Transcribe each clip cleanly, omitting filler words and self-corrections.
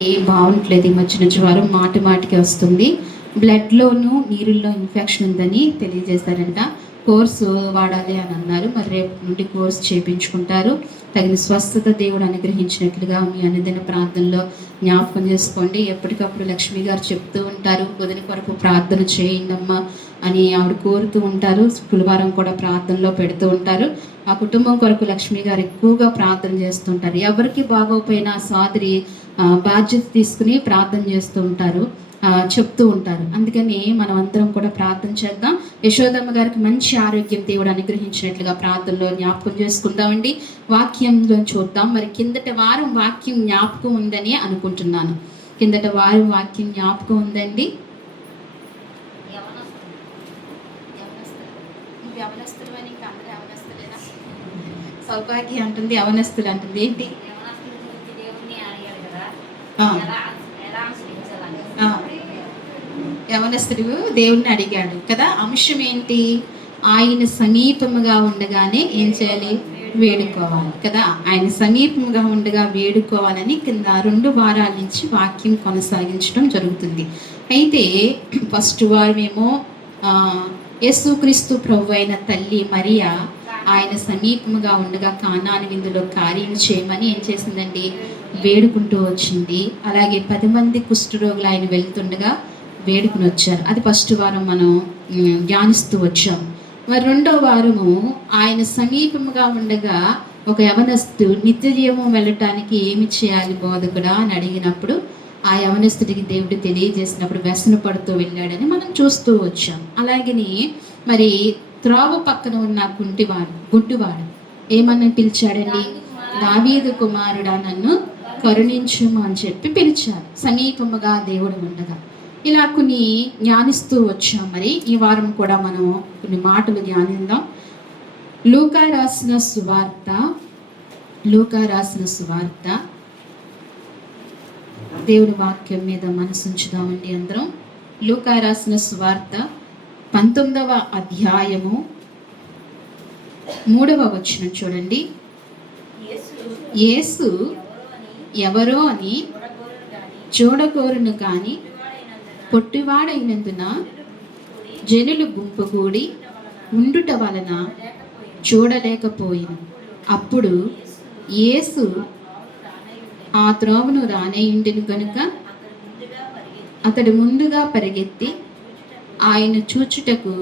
బాగుంటలేదు. ఈ మధ్యన జ్వరం మాటి మాటికి వస్తుంది. బ్లడ్లోను నీరుల్లో ఇన్ఫెక్షన్ ఉందని తెలియజేశారంట. కోర్సు వాడాలి అని అన్నారు. మరి రేపు నుండి కోర్సు చేయించుకుంటారు. తగిన స్వస్థత దేవుడు అనుగ్రహించినట్లుగా మీ అనుదిన ప్రార్థనలో జ్ఞాపకం చేసుకోండి. ఎప్పటికప్పుడు లక్ష్మి గారు చెప్తూ ఉంటారు, వదిన కొరకు ప్రార్థన చేయండమ్మా అని ఆవిడ కోరుతూ ఉంటారు. శుక్రవారం కూడా ప్రార్థనలో పెడుతూ ఉంటారు. ఆ కుటుంబం కొరకు లక్ష్మి గారు ఎక్కువగా ప్రార్థన చేస్తుంటారు. ఎవరికి బాగోపోయినా సోదరి బాధ్యత తీసుకుని ప్రార్థన చేస్తూ ఉంటారు, చెప్తూ ఉంటారు. అందుకని మనం అందరం కూడా ప్రార్థన చేద్దాం. యశోదమ్మ గారికి మంచి ఆరోగ్యం దేవుడు అనుగ్రహించినట్లుగా ప్రార్థనలో జ్ఞాపకం చేసుకుందామండి. వాక్యంలో చూద్దాం. మరి కిందటి వారం వాక్యం జ్ఞాపకం ఉందని అనుకుంటున్నాను. కిందటి వారం వాక్యం జ్ఞాపకం ఉందండి. యవనస్తులు అని ఇంకా అందరూ యవనస్తులేనా? సౌభాగ్య అంటుంది యవనస్తులు అంటుంది. ఏంటి? యవనస్తుడు దేవుణ్ణి అడిగాడు కదా. అంశం ఏంటి? ఆయన సమీపముగా ఉండగానే ఏం చేయాలి? వేడుకోవాలి కదా. ఆయన సమీపముగా ఉండగా వేడుకోవాలని కింద 2 వారాల నుంచి వాక్యం కొనసాగించడం జరుగుతుంది. అయితే ఫస్ట్ వారమేమో యేసుక్రీస్తు ప్రభు అయిన తల్లి మరియా ఆయన సమీపముగా ఉండగా కానాను విందులో కార్యం చేయమని ఏం చేసిందండి? వేడుకుంటూ వచ్చింది. అలాగే 10 మంది కుష్ఠరోగులు ఆయన వెళ్తుండగా వేడుకుని వచ్చారు. అది ఫస్ట్ వారం మనం ధ్యానిస్తూ వచ్చాం. మరి 2వ వారము ఆయన సమీపముగా ఉండగా ఒక యవనస్తుడు నిత్య జీవం వెళ్ళటానికి ఏమి చేయాలి బోధకుడా అని అడిగినప్పుడు ఆ యవనస్తుడికి దేవుడు తెలియజేసినప్పుడు వ్యసన పడుతూ వెళ్ళాడని మనం చూస్తూ వచ్చాం. అలాగని మరి త్రోవ పక్కన ఉన్న గుడ్డివాడు ఏమన్నా పిలిచాడండి? దావీదు కుమారుడా నన్ను కరుణించుము అని చెప్పి పిలిచారు, సమీపముగా దేవుడు ఉండగా. ఇలా కొన్ని ధ్యానిస్తూ వచ్చాం. మరి ఈ వారం కూడా మనం కొన్ని మాటలు ధ్యానిద్దాం. లూకా రాసిన సువార్త దేవుని వాక్యం మీద మనసుంచుదామండి అందరం. లూకా రాసిన సువార్త 19వ అధ్యాయము 3వ వచనం చూడండి. యేసు ఎవరో అని చూడగోరును కానీ పొట్టివాడైనందున జనులు గుంపుగూడి ఉండుట వలన చూడలేకపోయిన. అప్పుడు యేసు ఆ త్రోవను రానేయుండెను గనుక అతడు ముందుగా పరిగెత్తి ఆయన చూచుటకు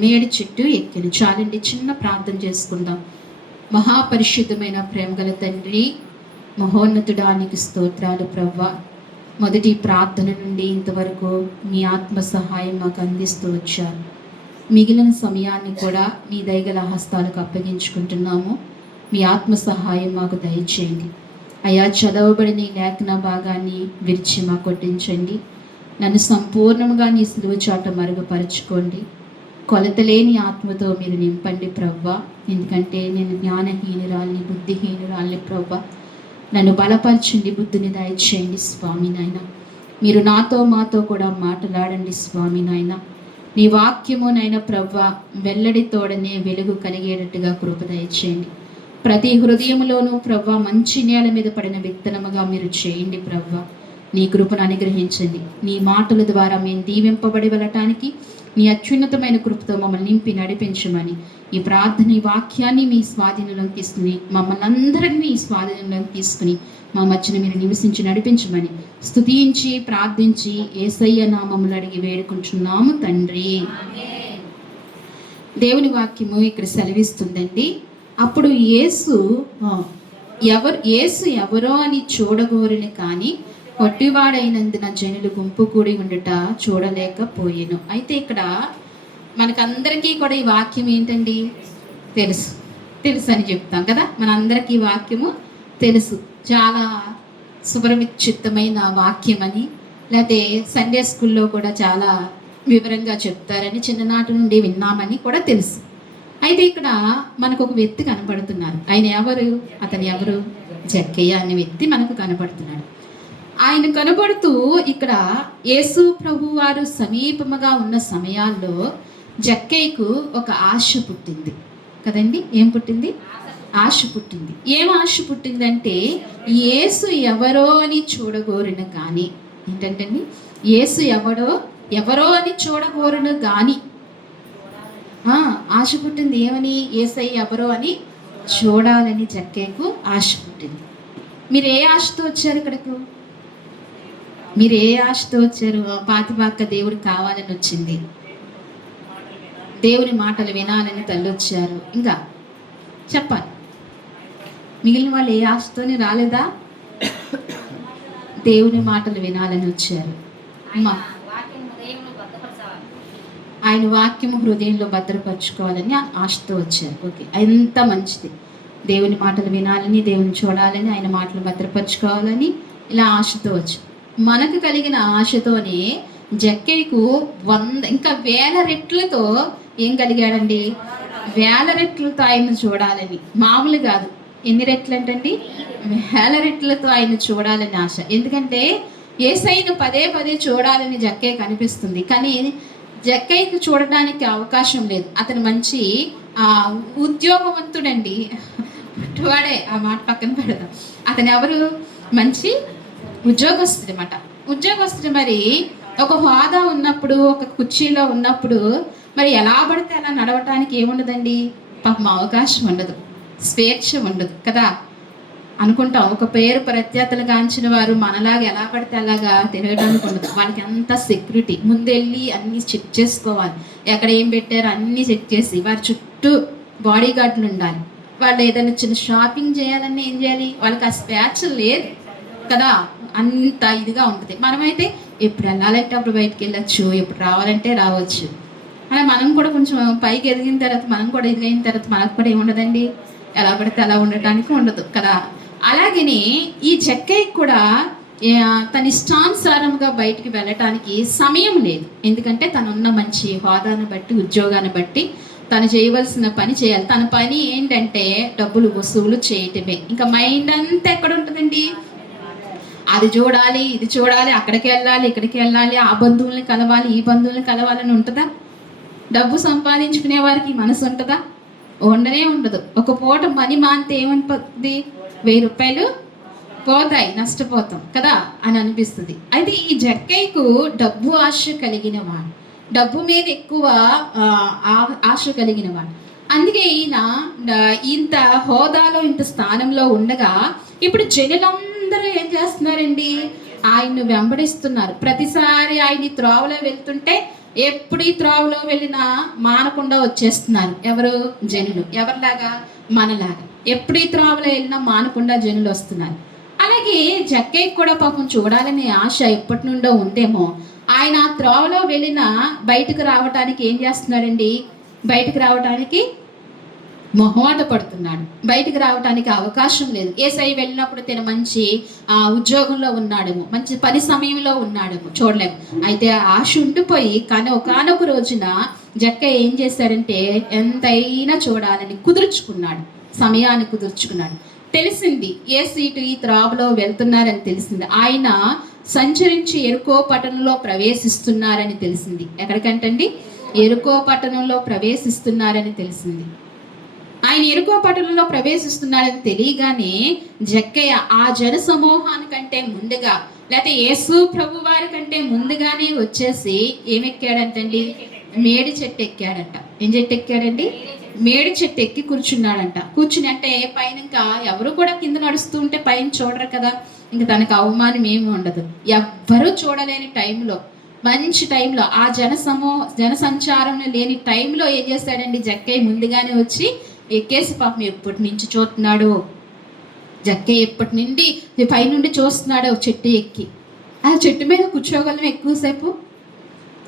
మేడి చెట్టు ఎక్కెను. చాలండి, చిన్న ప్రార్థన చేసుకుందాం. మహాపరిశుద్ధమైన ప్రేమగల తండ్రి, మహోన్నతుడానికి స్తోత్రాలు ప్రవ్వా. మొదటి ప్రార్థన నుండి ఇంతవరకు మీ ఆత్మ సహాయం మాకు అందిస్తూ వచ్చారు. మిగిలిన సమయాన్ని కూడా మీ దయగల హస్తాలకు అప్పగించుకుంటున్నాము. మీ ఆత్మ సహాయం మాకు దయచేయండి అయ్యా. చదవబడిన ఈ లేఖన భాగాన్ని విరిచి మాకు కొట్టించండి. నన్ను సంపూర్ణంగా నీ సిలువ చాట మరుగుపరచుకోండి. కొలతలేని ఆత్మతో మీరు నింపండి ప్రవ్వా. ఎందుకంటే నేను జ్ఞానహీనురాల్ని, బుద్ధిహీనురాల్ని ప్రవ్వా. నన్ను బలపరచండి, బుద్ధిని దయచేయండి స్వామి నాయన. మీరు నాతో మాతో కూడా మాట్లాడండి స్వామి నాయన. నీ వాక్యము నైనా ప్రవ్వా వెల్లడి తోడనే వెలుగు కలిగేటట్టుగా కృప దయచేయండి. ప్రతి హృదయంలోనూ ప్రవ్వా మంచి నేల మీద పడిన విత్తనముగా మీరు చేయండి ప్రవ్వా. నీ కృపను అనుగ్రహించండి. నీ మాటల ద్వారా మేము దీవింపబడి వెళ్ళటానికి నీ అత్యున్నతమైన కృపతో మమ్మల్ని నింపి నడిపించమని ఈ ప్రార్థన ఈ వాక్యాన్ని మీ స్వాధీనంలోకి తీసుకుని మమ్మల్ని అందరినీ ఈ స్వాధీనంలోకి తీసుకుని మా మధ్యన మీరు నివసించి నడిపించమని స్తుతించి ప్రార్థించి యేసయ్య నామములు అడిగి వేడుకుంటున్నాము తండ్రి. దేవుని వాక్యము ఇక్కడ సెలవిస్తుందండి. అప్పుడు యేసు ఎవరో అని చూడగోరిని కానీ పొట్టివాడైనందున జనులు గుంపు కూడి ఉండుట చూడలేకపోయేను. అయితే ఇక్కడ మనకందరికీ కూడా ఈ వాక్యం ఏంటండి? తెలుసు అని చెప్తాం కదా. మనందరికీ ఈ వాక్యము తెలుసు. చాలా సుపరిచితమైన వాక్యం అని, లేకపోతే సండే స్కూల్లో కూడా చాలా వివరంగా చెప్తారని చిన్ననాటి నుండి విన్నామని కూడా తెలుసు. అయితే ఇక్కడ మనకు ఒక వ్యక్తి కనపడుతున్నారు. ఆయన ఎవరు? అతను ఎవరు? జక్కయ్య అనే వ్యక్తి మనకు కనపడుతున్నాడు. ఆయన కనబడుతూ ఇక్కడ యేసు ప్రభు వారు సమీపముగా ఉన్న సమయాల్లో జక్కయ్యకు ఒక ఆశ పుట్టింది కదండి. ఏం పుట్టింది? ఆశ పుట్టింది. ఏం ఆశ పుట్టిందంటే యేసు ఎవరో అని చూడగోరిన కానీ, ఏంటంటే యేసు ఎవరో అని చూడగోరిన కానీ ఆశ పుట్టింది. ఏమని? యేసయ్య ఎవరో అని చూడాలని జక్కేకు ఆశ పుట్టింది. మీరు ఏ ఆశతో వచ్చారు ఇక్కడకు? మీరు ఏ ఆశతో వచ్చారు? పాతిపాక్క దేవుడు కావాలని వచ్చింది, దేవుని మాటలు వినాలని తల్లి వచ్చారు. ఇంకా చెప్పాలి, మిగిలిన వాళ్ళు ఏ ఆశతోనే రాలేదా? దేవుని మాటలు వినాలని వచ్చారు. ఆయన వాక్యము హృదయంలో భద్రపరచుకోవాలని ఆశతో వచ్చారు. ఓకే, ఎంత మంచిది. దేవుని మాటలు వినాలని, దేవుని చూడాలని, ఆయన మాటలు భద్రపరచుకోవాలని ఇలా ఆశతో వచ్చారు. మనకు కలిగిన ఆశతోనే జక్కేకు 100 ఇంకా 1000 రెట్లతో ఏం కలిగాడండి? 1000 రెట్లతో ఆయన చూడాలని. మామూలు కాదు. ఎన్ని రెట్లు అంటండి? 1000 రెట్లతో ఆయన చూడాలని ఆశ. ఎందుకంటే యేసయ్యను పదే పదే చూడాలని జక్కేకు అనిపిస్తుంది, కానీ జక్కయ్యకు చూడడానికి అవకాశం లేదు. అతను మంచి ఉద్యోగవంతుడండి. వాడే, ఆ మాట పక్కన పెడదాం. అతను ఎవరు? మంచి ఉద్యోగస్తుడు అన్నమాట. ఉద్యోగస్తుడు మరి ఒక హోదా ఉన్నప్పుడు, ఒక కుర్చీలో ఉన్నప్పుడు మరి ఎలా పడితే అలా నడవటానికి ఏముండదండి? పాపం అవకాశం ఉండదు, స్వేచ్ఛ ఉండదు కదా. అనుకుంటాం, ఒక పేరు ప్రఖ్యాతలు గాంచిన వారు మనలాగా ఎలా పడితే అలాగా తిరగడానికి ఉండదు. వాళ్ళకి అంత సెక్యూరిటీ, ముందెళ్ళి అన్నీ చెక్ చేసుకోవాలి, ఎక్కడ ఏం పెట్టారో అన్నీ చెక్ చేసి వారి చుట్టూ బాడీ గార్డులు ఉండాలి. వాళ్ళు ఏదైనా చిన్న షాపింగ్ చేయాలన్నా ఏం చేయాలి? వాళ్ళకి ఆ స్వేచ్ఛ లేదు కదా, అంత ఇదిగా ఉంటుంది. మనమైతే ఎప్పుడు వెళ్ళాలంటే అప్పుడు బయటికి వెళ్ళచ్చు, ఎప్పుడు రావాలంటే రావచ్చు. అలా మనం కూడా కొంచెం పైకి ఎదిగిన తర్వాత, మనం కూడా ఎదిగిన తర్వాత మనకు కూడా ఏముండదండి, ఎలా పడితే అలా ఉండటానికి ఉండదు కదా. అలాగనే ఈ జక్కయ్యకి కూడా తన ఇష్టానుసారంగా బయటికి వెళ్ళటానికి సమయం లేదు. ఎందుకంటే తనున్న మంచి హోదాను బట్టి, ఉద్యోగాన్ని బట్టి తను చేయవలసిన పని చేయాలి. తన పని ఏంటంటే డబ్బులు వసూలు చేయటమే. ఇంకా మైండ్ అంతా ఎక్కడ ఉంటుందండి? అది చూడాలి, ఇది చూడాలి, అక్కడికి వెళ్ళాలి, ఇక్కడికి వెళ్ళాలి, ఆ బంధువుల్ని కలవాలి, ఈ బంధువుల్ని కలవాలని ఉంటుందా? డబ్బు సంపాదించుకునే వారికి మనసు ఉంటుందా? ఉండనే ఉండదు. ఒక పూట మనీ మాంతే ఏమనిపోతుంది? 1000 రూపాయలు పోతాయి, నష్టపోతాం కదా అని అనిపిస్తుంది. అయితే ఈ జక్కయ్యకు డబ్బు ఆశ కలిగిన వాడు, డబ్బు మీద ఎక్కువ ఆశ కలిగిన వాడు. అందుకే ఈయన ఇంత హోదాలో, ఇంత స్థానంలో ఉండగా ఇప్పుడు జనులందరూ ఏం చేస్తున్నారండి? ఆయన్ను వెంబడిస్తున్నారు. ప్రతిసారి ఆయన త్రోవలో వెళ్తుంటే, ఎప్పుడు ఈ త్రోవలో వెళ్ళినా మానకుండా వచ్చేస్తున్నారు. ఎవరు? జనులు. ఎవరిలాగా? మనలాగా. ఎప్పుడు ఈ త్రోవలో వెళ్ళినా మానకుండా జనులు వస్తున్నారు. అలాగే జక్కయ్యకి కూడా పాపం చూడాలనే ఆశ ఎప్పటి నుండో ఉందేమో. ఆయన త్రోవలో వెళ్ళినా బయటకు రావటానికి ఏం చేస్తున్నాడండి? బయటకు రావటానికి మొహమాట పడుతున్నాడు. బయటకు రావటానికి అవకాశం లేదు. యేసయ్య వెళ్ళినప్పుడు తన మంచి ఉద్యోగంలో ఉన్నాడేమో, మంచి పని సమయంలో ఉన్నాడేమో, చూడలేము. అయితే ఆశ ఉండిపోయి, కానీ ఒకనొక రోజున జక్కయ్య ఏం చేశాడంటే ఎంతైనా చూడాలని కుదుర్చుకున్నాడు, సమయాన్ని కుదుర్చుకున్నాడు. తెలిసింది ఏ సీటు ఈ త్రావులో వెళ్తున్నారని తెలిసింది. ఆయన సంచరించి ఎరుకో పట్టణంలో ప్రవేశిస్తున్నారని తెలిసింది. ఎక్కడికంటండి? ఎరుకో పట్టణంలో ప్రవేశిస్తున్నారని తెలిసింది. ఆయన ఎరుకో పట్టణంలో ప్రవేశిస్తున్నారని తెలియగానే జక్కయ్య ఆ జన సమూహానికంటే ముందుగా, లేకపోతే యేసు ప్రభు వారి కంటే ముందుగానే వచ్చేసి ఏమెక్కాడంటండి? మేడి చెట్టు ఎక్కాడంట. ఏం చెట్టు ఎక్కాడండి? మేడి చెట్టు ఎక్కి కూర్చున్నాడంట. కూర్చుని అంటే పైన ఇంకా ఎవరు కూడా కింద నడుస్తూ ఉంటే పైన చూడరు కదా, ఇంకా తనకు అవమానం ఏమి ఉండదు. ఎవ్వరూ చూడలేని టైంలో, మంచి టైంలో, ఆ జన సంచారం లేని టైంలో ఏం చేశాడండి? జక్కయ్య ముందుగానే వచ్చి ఎక్కేసి, పాపం ఎప్పటి నుంచి చూస్తున్నాడు జక్కయ్య, ఎప్పటి నుండి పైనుండి చూస్తున్నాడు చెట్టు ఎక్కి. ఆ చెట్టు మీద కూర్చోగలం? ఎక్కువసేపు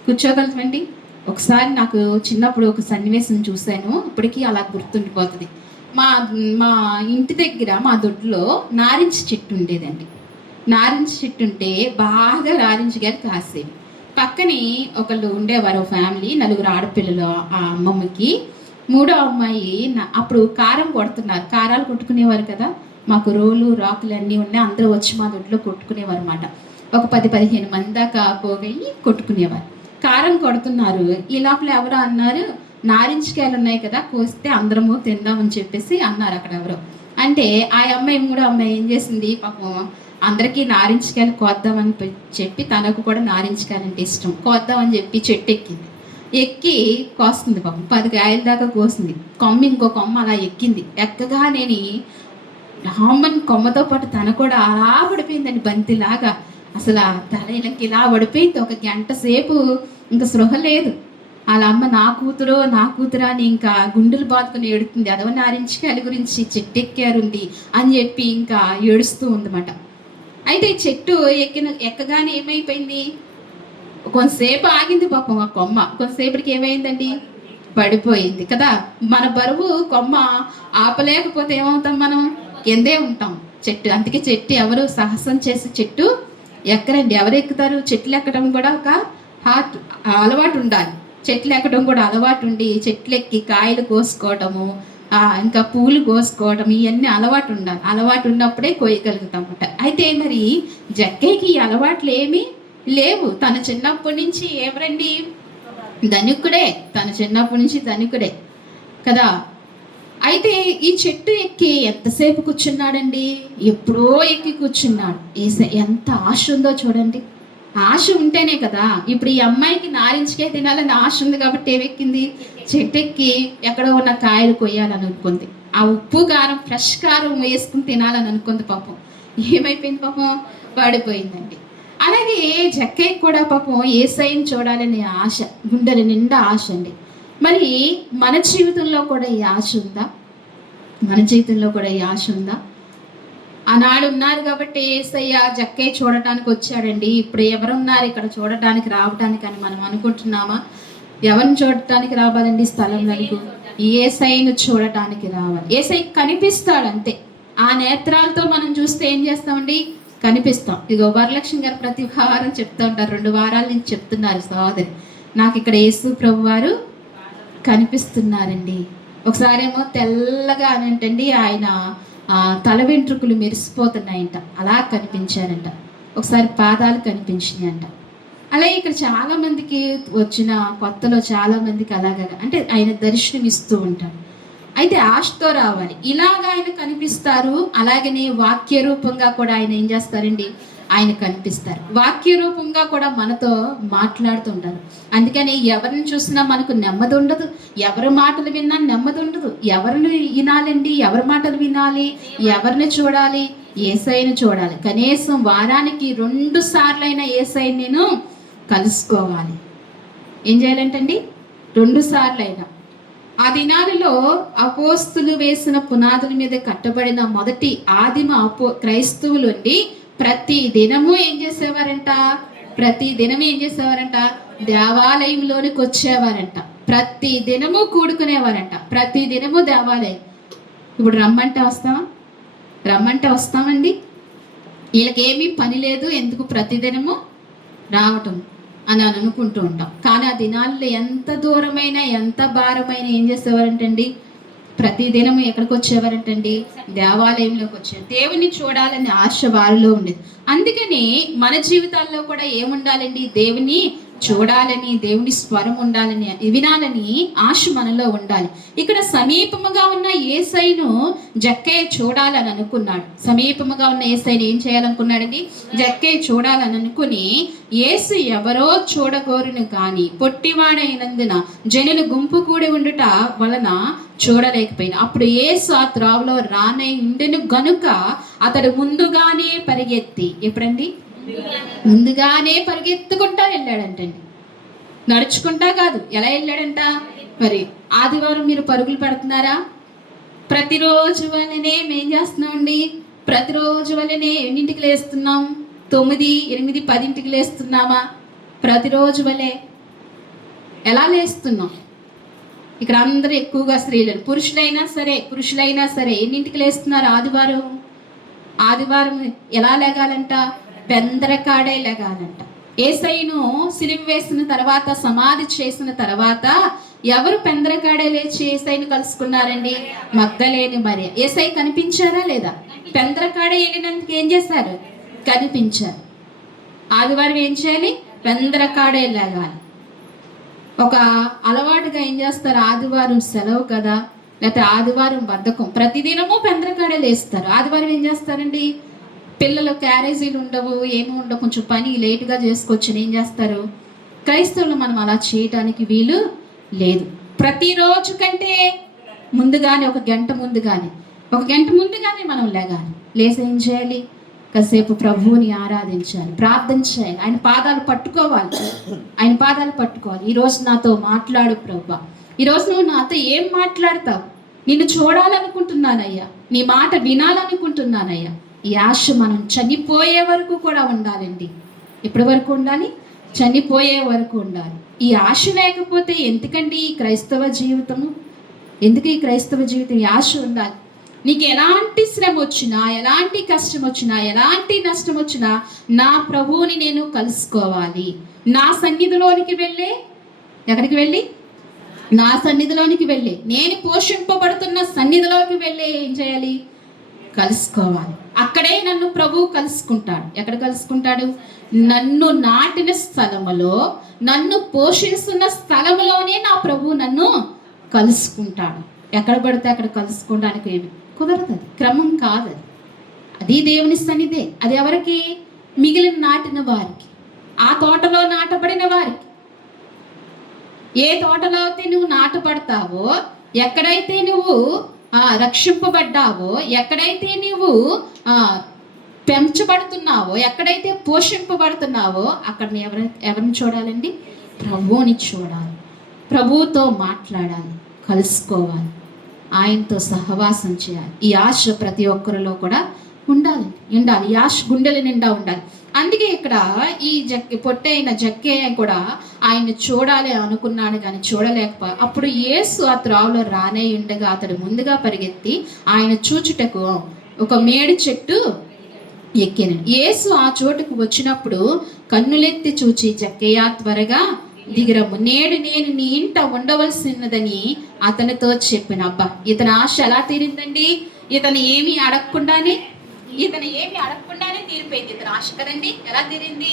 కూర్చోగలమండి? ఒకసారి నాకు చిన్నప్పుడు ఒక సన్నివేశం చూశాను, ఇప్పటికీ అలా గుర్తుండిపోతుంది. మా ఇంటి దగ్గర, మా దొడ్లో నారింజ చెట్టు ఉండేదండి. నారింజ చెట్టు ఉంటే బాగా నారింజ గారు కాసేది. పక్కనే ఒకళ్ళు ఉండేవారు, ఫ్యామిలీ, 4 ఆడపిల్లలు. ఆ అమ్మమ్మకి 3వ అమ్మాయి అప్పుడు కారం కొడుతున్నారు. కారాలు కొట్టుకునేవారు కదా, మాకు రోలు రాకులు అన్నీ ఉన్నాయి. అందరూ వచ్చి మా దొడ్లో కొట్టుకునేవారు అన్నమాట. ఒక 10-15 మంది దాకా పోగయ్యి కొట్టుకునేవారు. కారం కొడుతున్నారు. ఈ లోపల ఎవరో అన్నారు, నారింజకాయలు ఉన్నాయి కదా, కోస్తే అందరము తిందామని చెప్పేసి అన్నారు అక్కడ ఎవరో. అంటే ఆ అమ్మాయి కూడా అమ్మాయి ఏం చేసింది, పాపం అందరికీ నారింజకాయలు కోద్దామని చెప్పి తనకు కూడా నారింజకాయలు అంటే ఇష్టం, కోద్దామని చెప్పి చెట్టు ఎక్కింది. ఎక్కి కోస్తుంది, పాపం 10 కాయల దాకా కోసింది. కొమ్మ ఇంకో కొమ్మ అలా ఎక్కింది. ఎక్కగానేని రామన్ కొమ్మతో పాటు తన కూడా అలా పడిపోయిందండి, బంతిలాగా. అసలు ఆ తలకి ఇలా పడిపోయింది. ఒక గంట సేపు ఇంకా స్పృహ లేదు. వాళ్ళ అమ్మ నా కూతురా అని ఇంకా గుండెలు బాదుకొని ఏడుతుంది. అదవ నారింజకాయల గురించి చెట్టు ఎక్కారుంది అని చెప్పి ఇంకా ఏడుస్తూ ఉందన్నమాట. అయితే చెట్టు ఎక్కగానే ఏమైపోయింది, కొంతసేపు ఆగింది పాపం ఆ కొమ్మ. కొంతసేపటికి ఏమైందండి, పడిపోయింది కదా. మన బరువు కొమ్మ ఆపలేకపోతే ఏమవుతాం, మనం కిందే ఉంటాం. చెట్టు అందుకే చెట్టు ఎవరు సాహసం చేసి చెట్టు ఎక్కరండి. ఎవరు ఎక్కుతారు? చెట్లు ఎక్కడం కూడా ఒక అలవాటు ఉండాలి. చెట్లు ఎక్కడం కూడా అలవాటు ఉండి చెట్లు ఎక్కి కాయలు కోసుకోవటము, ఇంకా పూలు కోసుకోవటం, ఇవన్నీ అలవాటు ఉండాలి. అలవాటు ఉన్నప్పుడే కోయగలుగుతాం అన్నమాట. అయితే మరి జక్కయ్యకి ఈ అలవాట్లు ఏమీ లేవు. తన చిన్నప్పటి నుంచి ఎవరండి, ధనికుడే. తన చిన్నప్పటి నుంచి ధనికుడే కదా. అయితే ఈ చెట్టు ఎక్కి ఎంతసేపు కూర్చున్నాడండి, ఎప్పుడో ఎక్కి కూర్చున్నాడు. ఎంత ఆశ ఉందో చూడండి. ఆశ ఉంటేనే కదా. ఇప్పుడు ఈ అమ్మాయికి నారింజకాయ తినాలని ఆశ ఉంది కాబట్టి ఏమెక్కింది, చెట్టు ఎక్కి ఎక్కడో ఉన్న కాయలు కొయ్యాలని అనుకుంది. ఆ ఉప్పు కారం ఫ్రెష్ కారం వేసుకుని తినాలని అనుకుంది. పాపం ఏమైపోయింది, పాపం పడిపోయిందండి. అలాగే జక్కయ్య కూడా పాపం యేసయ్యని చూడాలనే ఆశ, గుండెల నిండా ఆశ అండి. మరి మన జీవితంలో కూడా ఈ ఆశ ఉందా? మన జీవితంలో కూడా ఈ ఆశ ఉందా? ఆనాడు ఉన్నారు కాబట్టి యేసయ్య జక్కయ్య చూడటానికి వచ్చాడండి. ఇప్పుడు ఎవరున్నారు ఇక్కడ చూడటానికి రావటానికి అని మనం అనుకుంటున్నామా? ఎవరిని చూడటానికి రావాలండి స్థలంలోనికి? యేసయ్యను చూడటానికి రావాలి. యేసయ్య కనిపిస్తాడు అంతే. ఆ నేత్రాలతో మనం చూస్తే ఏం చేస్తామండి, కనిపిస్తాం. ఇదిగో వరలక్ష్మి గారు ప్రతి వారం చెప్తూ ఉంటారు, 2 వారాల నుంచి చెప్తున్నారు సోదరి, నాకు ఇక్కడ యేసు ప్రభు వారు కనిపిస్తున్నారండి. ఒకసారి ఏమో తెల్లగా అని అంటండి, ఆయన తల వెంట్రుకలు మెరిసిపోతున్నాయంట, అలా కనిపించారంట. ఒకసారి పాదాలు కనిపించినాయంట. అలాగే ఇక్కడ చాలా మందికి వచ్చిన కొత్తలో చాలా మందికి అలాగా అంటే ఆయన దర్శనం ఇస్తూ ఉంటారు. అయితే ఆశతో రావాలి. ఇలాగ ఆయన కనిపిస్తారు. అలాగనే వాక్య రూపంగా కూడా ఆయన ఏం చేస్తారండి, ఆయన కనిపిస్తారు. వాక్య రూపంగా కూడా మనతో మాట్లాడుతూ ఉంటారు. అందుకని ఎవరిని చూసినా మనకు నెమ్మది ఉండదు, ఎవరి మాటలు విన్నా నెమ్మది ఉండదు. ఎవరిని వినాలండి, ఎవరి మాటలు వినాలి, ఎవరిని చూడాలి? యేసయ్యను చూడాలి. కనీసం వారానికి 2 సార్లైనా యేసయ్యని నేను కలుసుకోవాలి. ఏం చేయాలంటండి, 2 సార్లైనా. ఆ దినాలలో అపోస్తులు వేసిన పునాదుల మీద కట్టబడిన మొదటి ఆదిమ క్రైస్తవులు అండి ప్రతి దినము ఏం చేసేవారంట, దేవాలయంలోనికి వచ్చేవారంట. ప్రతి దినము కూడుకునేవారంట, ప్రతి దినము దేవాలయం. ఇప్పుడు రమ్మంటే వస్తామండి. వీళ్ళకేమీ పని లేదు, ఎందుకు ప్రతిదినము రావటం అని అనుకుంటూ ఉంటాం. కానీ ఆ దినాల్లో ఎంత దూరమైన ఎంత భారమైన ఏం చేసేవారంటండి, ప్రతి దినము ఎక్కడికి వచ్చేవారంటండి, దేవాలయంలోకి వచ్చారు. దేవుని చూడాలని ఆశ వారిలో ఉండేది. అందుకని మన జీవితాల్లో కూడా ఏముండాలండి, దేవుని చూడాలని, దేవుని స్వరం ఉండాలని, వినాలని ఆశ మనలో ఉండాలి. ఇక్కడ సమీపముగా ఉన్న యేసయ్యను జక్కయ్య చూడాలని అనుకున్నాడు. సమీపముగా ఉన్న యేసయ్యను ఏం చేయాలనుకున్నాడండి, జక్కయ్య చూడాలని అనుకుని, యేసు ఎవరో చూడగోరును కానీ పొట్టివాడైనందున జనులు గుంపు కూడి ఉండుట వలన చూడలేకపోయినా. అప్పుడు యేసు ఆ త్రోవలో రానై ఉండెను గనుక అతడు ముందుగానే పరిగెత్తి, ఎప్పుడండి, ముందుగానే పరిగెత్తుకుంటా వెళ్ళాడంటండి. నడుచుకుంటా కాదు, ఎలా వెళ్ళాడంట. మరి ఆదివారం మీరు పరుగులు పెడుతున్నారా? ప్రతిరోజు వల్లనే మేం చేస్తున్నామండి, ప్రతిరోజు వల్లనే ఎన్నింటికి లేస్తున్నాం, 9, 8, 10 లేస్తున్నామా? ప్రతిరోజు వల్లే ఎలా లేస్తున్నాం? ఇక్కడ అందరూ ఎక్కువగా స్త్రీలు, పురుషులైనా సరే ఎన్నింటికి లేస్తున్నారు? ఆదివారం ఎలా లేగాలంట, పెందరకాడే లేగాలంట. యేసయ్యను సిలువ వేసిన తర్వాత, సమాధి చేసిన తర్వాత ఎవరు పెందరకాడే లేచి యేసయ్యను కలుసుకున్నారండి? మగ్దలేని మరియ. యేసయ్య కనిపించారా లేదా? పెందరకాడే వెళ్ళినందుకు ఏం చేశారు? కనిపించారు. ఆదివారం ఏం చేయాలి? పెందరకాడే లేగాలి. ఒక అలవాటుగా ఏం చేస్తారు, ఆదివారం సెలవు కదా, లేకపోతే ఆదివారం బద్ధకం, ప్రతిదినము పెందరకాడలు వేస్తారు. ఆదివారం ఏం చేస్తారండి, పిల్లలు క్యారేజీలు ఉండవు, ఏమి ఉండవు, కొంచెం పని లేటుగా చేసుకోవచ్చు. ఏం చేస్తారు, క్రైస్తవులు మనం అలా చేయటానికి వీలు లేదు. ప్రతిరోజు కంటే ముందుగానే, ఒక గంట ముందుగానే మనం లేగాలి. లేసి ఏం చేయాలి, కాసేపు ప్రభువుని ఆరాధించాలి, ప్రార్థన చేయాలి, ఆయన పాదాలు పట్టుకోవాలి. ఈరోజు నాతో మాట్లాడు ప్రభువా, ఈరోజు నువ్వు నాతో ఏం మాట్లాడతావు, నిన్ను చూడాలనుకుంటున్నానయ్యా, నీ మాట వినాలనుకుంటున్నానయ్యా. ఈ ఆశ మనం చనిపోయే వరకు కూడా ఉండాలండి. ఎప్పటి వరకు ఉండాలి, చనిపోయే వరకు ఉండాలి. ఈ ఆశ లేకపోతే ఎందుకండి ఈ క్రైస్తవ జీవితము, ఎందుకు ఈ క్రైస్తవ జీవితం? ఈ ఆశ ఉండాలి. నీకు ఎలాంటి శ్రమ వచ్చినా, ఎలాంటి కష్టం వచ్చినా, ఎలాంటి నష్టం వచ్చినా, నా ప్రభువుని నేను కలుసుకోవాలి. నా సన్నిధిలోనికి వెళ్ళే, ఎక్కడికి వెళ్ళి, నా సన్నిధిలోనికి వెళ్ళి, నేను పోషింపబడుతున్న సన్నిధిలోకి వెళ్ళి ఏం చేయాలి, కలుసుకోవాలి. అక్కడే నన్ను ప్రభువు కలుసుకుంటాడు. ఎక్కడ కలుసుకుంటాడు? నన్ను నాటిన స్థలములో, నన్ను పోషిస్తున్న స్థలములోనే నా ప్రభువు నన్ను కలుసుకుంటాడు. ఎక్కడ పడితే అక్కడ కలుసుకోవడానికి ఏమి కుదరదు, అది క్రమం కాదు. అది దేవుని సన్నిధే. అది ఎవరికి? మిగిలిన నాటిన వారికి, ఆ తోటలో నాటబడిన వారికి. ఏ తోటలో అయితే నువ్వు నాటబడతావో, ఎక్కడైతే నువ్వు రక్షింపబడ్డావో, ఎక్కడైతే నువ్వు పెంచబడుతున్నావో, ఎక్కడైతే పోషింపబడుతున్నావో, అక్కడ ఎవరిని చూడాలండి? ప్రభువుని చూడాలి, ప్రభువుతో మాట్లాడాలి, కలుసుకోవాలి, ఆయనతో సహవాసం చేయాలి. ఈ ఆశ ప్రతి ఒక్కరిలో కూడా ఉండాలి. ఈ ఆశ గుండెల నిండా ఉండాలి. అందుకే ఇక్కడ ఈ పొట్టైన జక్కయ్య కూడా ఆయన్ని చూడాలి అనుకున్నాడు, కానీ చూడలేకపోయా. అప్పుడు యేసు ఆ త్రావులో రానే ఉండగా అతడు ముందుగా పరిగెత్తి ఆయన చూచుటకు ఒక మేడి చెట్టు ఎక్కాను. యేసు ఆ చోటుకు వచ్చినప్పుడు కన్నులెత్తి చూచి, జక్కయ్య త్వరగా దిగిరమ్ము, నేడు నేను నీ ఇంట ఉండవలసినదని అతనితో చెప్పిన. అబ్బా, ఇతని ఆశ ఎలా తీరిందండి? ఇతను ఏమీ అడగకుండానే తీరిపోయింది ఇతని ఆశ కదండి. ఎలా తీరింది?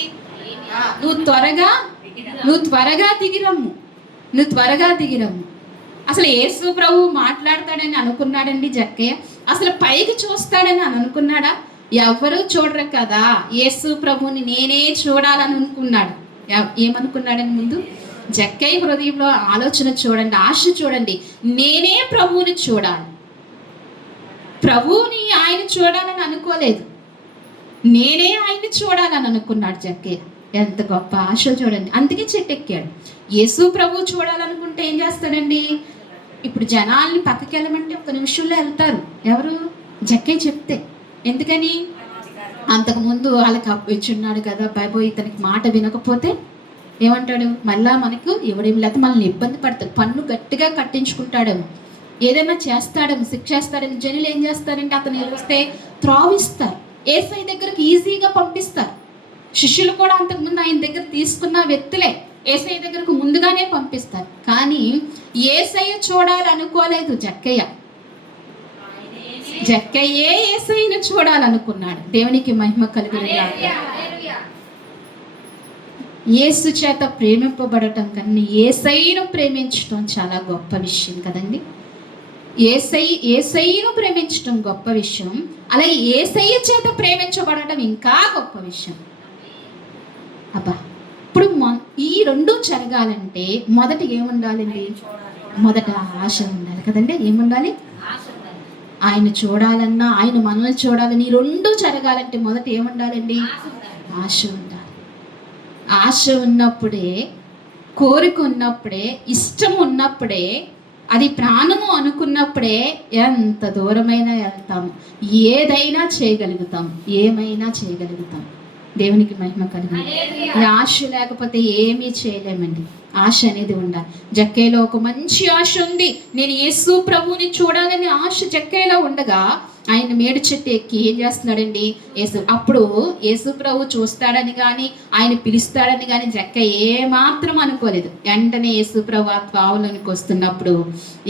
నువ్వు త్వరగా దిగిరమ్ము. అసలు యేసు ప్రభు మాట్లాడతాడని అనుకున్నాడండి జక్కయ్య? అసలు పైకి చూస్తాడని అనుకున్నాడా? ఎవరు చూడరు కదా, యేసు ప్రభుని నేనే చూడాలని అనుకున్నాడు. ఏమనుకున్నాడని ముందు జక్కయ్య హృదయంలో ఆలోచన చూడండి, ఆశ చూడండి. నేనే ప్రభువుని చూడాలి, ప్రభువుని ఆయన చూడాలని అనుకోలేదు, నేనే ఆయన్ని చూడాలని అనుకున్నాడు జక్కయ్య. ఎంత గొప్ప ఆశ చూడండి. అందుకే చెట్టు ఎక్కాడు. యేసు ప్రభు చూడాలనుకుంటే ఏం చేస్తాడండి? ఇప్పుడు జనాల్ని పక్కకి వెళ్ళమంటే ఒక నిమిషంలో వెళ్తారు. ఎవరు? జక్కయ్య చెప్తే. ఎందుకని? అంతకుముందు వాళ్ళకి ఇచ్చున్నాడు కదా, బాబోయ్ ఇతనికి మాట వినకపోతే ఏమంటాడు? మళ్ళా మనకు ఎవడేమి, లేకపోతే మనల్ని ఇబ్బంది పడతాడు, పన్ను గట్టిగా కట్టించుకుంటాడేమో, ఏదైనా చేస్తాడేమో, శిక్షేస్తాడేమో. జనులు ఏం చేస్తారంటే అతను వస్తే త్రావిస్తారు, యేసయ్య దగ్గరకు ఈజీగా పంపిస్తారు. శిష్యులు కూడా అంతకుముందు ఆయన దగ్గర తీసుకున్న వ్యక్తులే యేసయ్య దగ్గరకు ముందుగానే పంపిస్తారు. కానీ యేసయ్య చూడాలనుకోలేదు జక్కయ్య. జక్కయ్యే యేసయ్యను చూడాలనుకున్నాడు. దేవునికి మహిమ కలుగునుగాక. యేసు చేత ప్రేమింపబడటం కన్నా యేసయ్యను ప్రేమించడం చాలా గొప్ప విషయం కదండి. యేసయ్యను ప్రేమించడం గొప్ప విషయం, అలాగే యేసయ్య చేత ప్రేమించబడటం ఇంకా గొప్ప విషయం. అబ్బా, ఇప్పుడు ఈ రెండు జరగాలంటే మొదట ఏముండాలండి? మొదట ఆశ ఉండాలి కదండి. ఏముండాలి? ఆయన చూడాలన్నా, ఆయన మనల్ని చూడాలని, ఈ రెండు జరగాలంటే మొదట ఏముండాలండి? ఆశ ఉండాలి. ఆశ ఉన్నప్పుడే, కోరిక ఉన్నప్పుడే, ఇష్టం ఉన్నప్పుడే, అది ప్రాణము అనుకున్నప్పుడే ఎంత దూరమైనా వెళ్తాము, ఏదైనా చేయగలుగుతాం, ఏమైనా చేయగలుగుతాం. దేవునికి మహిమ కలుగును. ఆశ లేకపోతే ఏమీ చేయలేమండి. ఆశ అనేది ఉండాలి. జక్కయ్యలో ఒక మంచి ఆశ ఉంది. నేను యేసు ప్రభువుని చూడాలని ఆశ జక్కయ్యలో ఉండగా ఆయన మేడి చెట్టు ఎక్కి ఏం చేస్తున్నాడండి? అప్పుడు యేసు ప్రభు చూస్తాడని కానీ, ఆయన పిలుస్తాడని కానీ జక్కయ్య ఏమాత్రం అనుకోలేదు. వెంటనే యేసు ప్రభు ఆ త్వావులోనికి వస్తున్నప్పుడు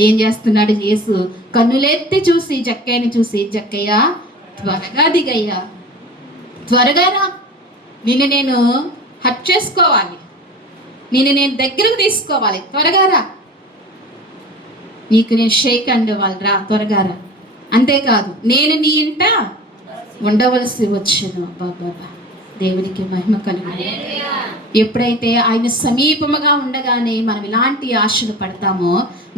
ఏం చేస్తున్నాడు? యేసు కన్నులెత్తి చూసి జక్కయ్యని చూసి, జక్కయ్య త్వరగా దిగయ్యా, త్వరగా రా, నిన్ను నేను హట్ చేసుకోవాలి, నేను దగ్గరకు తీసుకోవాలి, త్వరగా రా, నీకు నేను షేక్ అండ్ వాళ్ళు రా, త్వరగా రా. అంతేకాదు నేను నీ ఇంట ఉండవలసి వచ్చాను. బాబా, దేవునికి మహిమ కలుగు. ఎప్పుడైతే ఆయన సమీపముగా ఉండగానే మనం ఇలాంటి ఆశలు పడతామో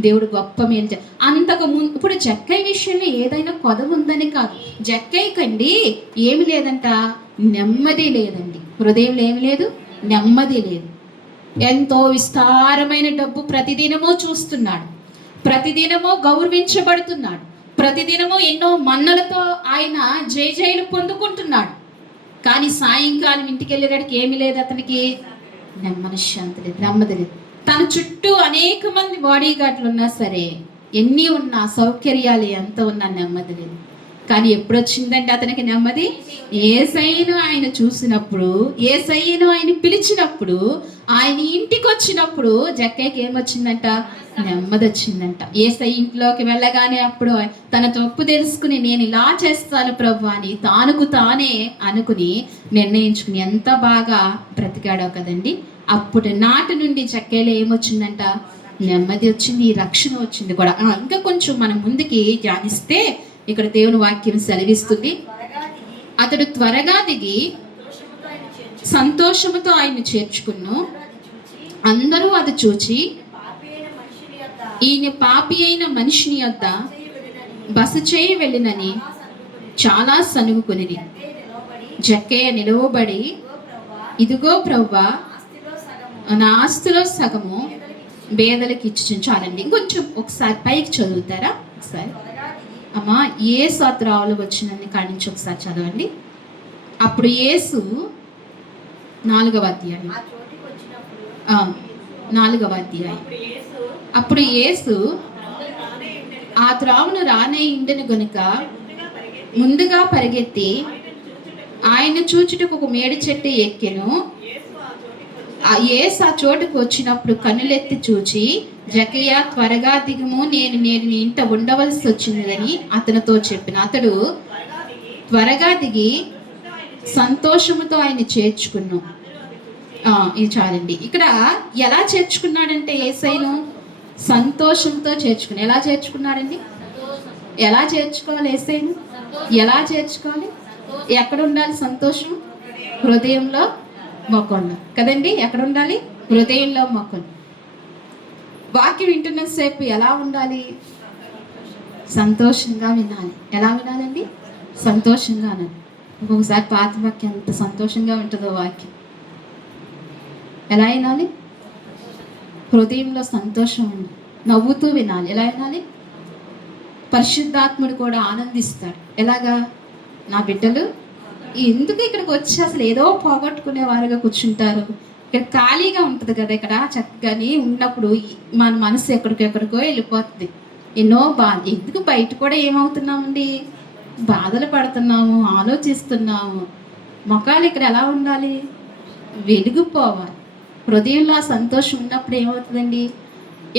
దేవుడు గొప్ప మేలు. అంతకు ముందు ఇప్పుడు జక్కయ్య విషయంలో ఏదైనా కొదవ ఉందని కాదు, జక్కయ్యకండి ఏమి లేదంట, నెమ్మది లేదండి. హృదయంలో ఏమి లేదు, నెమ్మది లేదు. ఎంతో విస్తారమైన డబ్బు ప్రతిదినమూ చూస్తున్నాడు, ప్రతిదినము గౌరవించబడుతున్నాడు, ప్రతిదినము ఎన్నో మన్నలతో ఆయన జయజయలు పొందుకుంటున్నాడు. కానీ సాయంకాలం ఇంటికి వెళ్ళేటడికి ఏమి లేదు, అతనికి మనశ్శాంతి లేదు, నెమ్మది లేదు. తన చుట్టూ అనేక మంది బాడీ గార్డులు ఉన్నా సరే, ఎన్ని ఉన్నా సౌకర్యాలు ఎంత ఉన్నా నెమ్మది లేదు. కానీ ఎప్పుడు వచ్చిందంటే అతనికి నెమ్మది, యేసయ్యను ఆయన చూసినప్పుడు, యేసయ్యను ఆయన పిలిచినప్పుడు, ఆయన ఇంటికి వచ్చినప్పుడు జక్కయ్యకి ఏమొచ్చిందంట, నెమ్మది వచ్చిందంట. యేసయ్య ఇంట్లోకి వెళ్ళగానే అప్పుడు తన తప్పు తెలుసుకుని నేను ఇలా చేస్తాను ప్రభు అని తానుకు తానే అనుకుని నిర్ణయించుకుని ఎంత బాగా బ్రతికాడో కదండి. అప్పుడు నాటి నుండి జక్కయ్యలో ఏమొచ్చిందంట, నెమ్మది వచ్చింది, రక్షణ వచ్చింది కూడా. ఇంకా కొంచెం మనం ముందుకి ధ్యానిస్తే ఇక్కడ దేవుని వాక్యం సెలవిస్తుంది, అతడు త్వరగా దిగి సంతోషముతో ఆయన్ని చేర్చుకును. అందరూ అది చూచి ఈయన పాపి అయిన మనిషిని యొద్ద బస చేయి వెళ్ళినని చాలా సనుగుకొనిది. జక్కయ్య నిలవబడి, ఇదిగో ప్రవ్వా, నా ఆస్తిలో సగము పేదలకు ఇచ్చి. చాలండి, ఇంకొంచెం ఒకసారి పైకి చదువుతారా ఒకసారి అమ్మా. యేసు అత్రావులు వచ్చినన్ని కాడి నుంచి ఒకసారి చదవండి. అప్పుడు యేసు 4వ అధ్యాయం, 4వ అధ్యాయం. అప్పుడు యేసు ఆ త్రావును రానే ఇండెను గనుక ముందుగా పరిగెత్తి ఆయన చూచుటకు ఒక మేడి చెట్టు ఎక్కెను. యేసు ఆ చోటుకు వచ్చినప్పుడు కన్నులెత్తి చూచి, జక్కయ్య త్వరగా దిగుము, నేను నీ ఇంట ఉండవలసి వచ్చిందని అతనితో చెప్పిన. అతడు త్వరగా దిగి సంతోషముతో ఆయన చేర్చుకున్నాం. ఇది చాలండి. ఇక్కడ ఎలా చేర్చుకున్నాడంటే యేసయ్యను సంతోషంతో చేర్చుకుని. ఎలా చేర్చుకున్నాడండి, ఎలా చేర్చుకోవాలి యేసయ్యను, ఎలా చేర్చుకోవాలి, ఎక్కడ ఉండాలి సంతోషం, హృదయంలో మొక్కండి కదండి. ఎక్కడ ఉండాలి, హృదయంలో మొక్కండి. వాక్యం వింటున్న సేపు ఎలా ఉండాలి, సంతోషంగా వినాలి. ఎలా వినాలండి, సంతోషంగా అనాలి. ఒక్కొక్కసారి పాత వాక్యం ఎంత సంతోషంగా ఉంటుందో వాక్యం. ఎలా వినాలి, హృదయంలో సంతోషం ఉంది, నవ్వుతూ వినాలి. ఎలా వినాలి, పరిశుద్ధాత్ముడు కూడా ఆనందిస్తాడు. ఎలాగా, నా బిడ్డలు ఎందుకు ఇక్కడికి వచ్చి అసలు ఏదో పోగొట్టుకునే వారుగా కూర్చుంటారు, ఇక్కడ ఖాళీగా ఉంటుంది కదా, ఇక్కడ చక్కగాని ఉన్నప్పుడు మన మనసు ఎక్కడికెక్కడికో వెళ్ళిపోతుంది. ఎన్నో ఎందుకు బయట కూడా ఏమవుతున్నామండి, బాధలు పడుతున్నాము, ఆలోచిస్తున్నాము. మొఖాలు ఇక్కడ ఎలా ఉండాలి, వెలిగిపోవాలి. హృదయంలో ఆ సంతోషం ఉన్నప్పుడు ఏమవుతుందండి,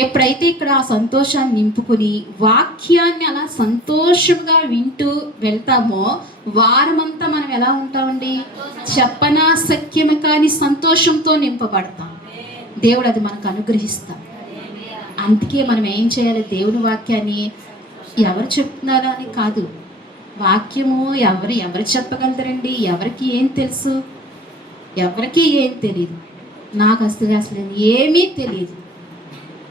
ఎప్పుడైతే ఇక్కడ ఆ సంతోషాన్ని నింపుకుని వాక్యాన్ని అలా సంతోషంగా వింటూ వెళ్తామో వారమంతా మనం ఎలా ఉంటామండి, చెప్పనాశక్యము కాని సంతోషంతో నింపబడతాం. దేవుడు అది మనకు అనుగ్రహిస్తాం. అందుకే మనం ఏం చేయాలి, దేవుని వాక్యాన్ని ఎవరు చెప్తున్నారా అని కాదు, వాక్యము ఎవరు చెప్పగలుగుతారండి, ఎవరికి ఏం తెలుసు, ఎవరికి ఏం తెలియదు. నాకు అసలు ఏమీ తెలియదు,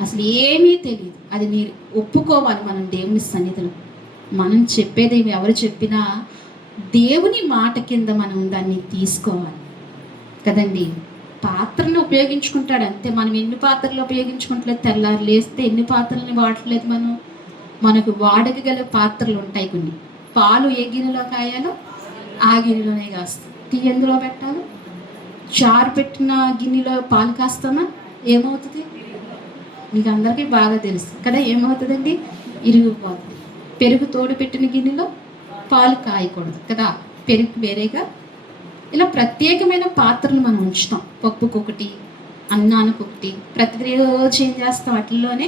అసలు ఏమీ తెలియదు. అది మీరు ఒప్పుకోవాలి. మనం దేవుని సన్నిధిలో మనం చెప్పేది ఎవరు చెప్పినా దేవుని మాట కింద మనం దాన్ని తీసుకోవాలి కదండి. పాత్రను ఉపయోగించుకుంటాడు అంతే. మనం ఎన్ని పాత్రలు ఉపయోగించుకుంటలేదు, తెల్లారు లేస్తే ఎన్ని పాత్రలని వాడట్లేదు. మనకు వాడగల పాత్రలు ఉంటాయి కొన్ని. పాలు ఏ గిన్నెలో కాయాలో ఆ గిన్నెలోనే కాస్తాం. టీ ఎందులో పెట్టాలి, చారు పెట్టిన గిన్నెలో పాలు కాస్తామా, ఏమవుతుంది మీకు అందరికీ బాగా తెలుసు కదా, ఏమవుతుందండి, ఇరిగిపోతుంది. పెరుగు తోడు పెట్టిన గిన్నెలో పాలు కాయకూడదు కదా, పెరుగు వేరేగా. ఇలా ప్రత్యేకమైన పాత్రలు మనం ఉంచుతాం. పప్పుకొకటి, అన్నానికి ఒకటి, ప్రతిరోజు ఏం చేస్తాం, వాటిల్లోనే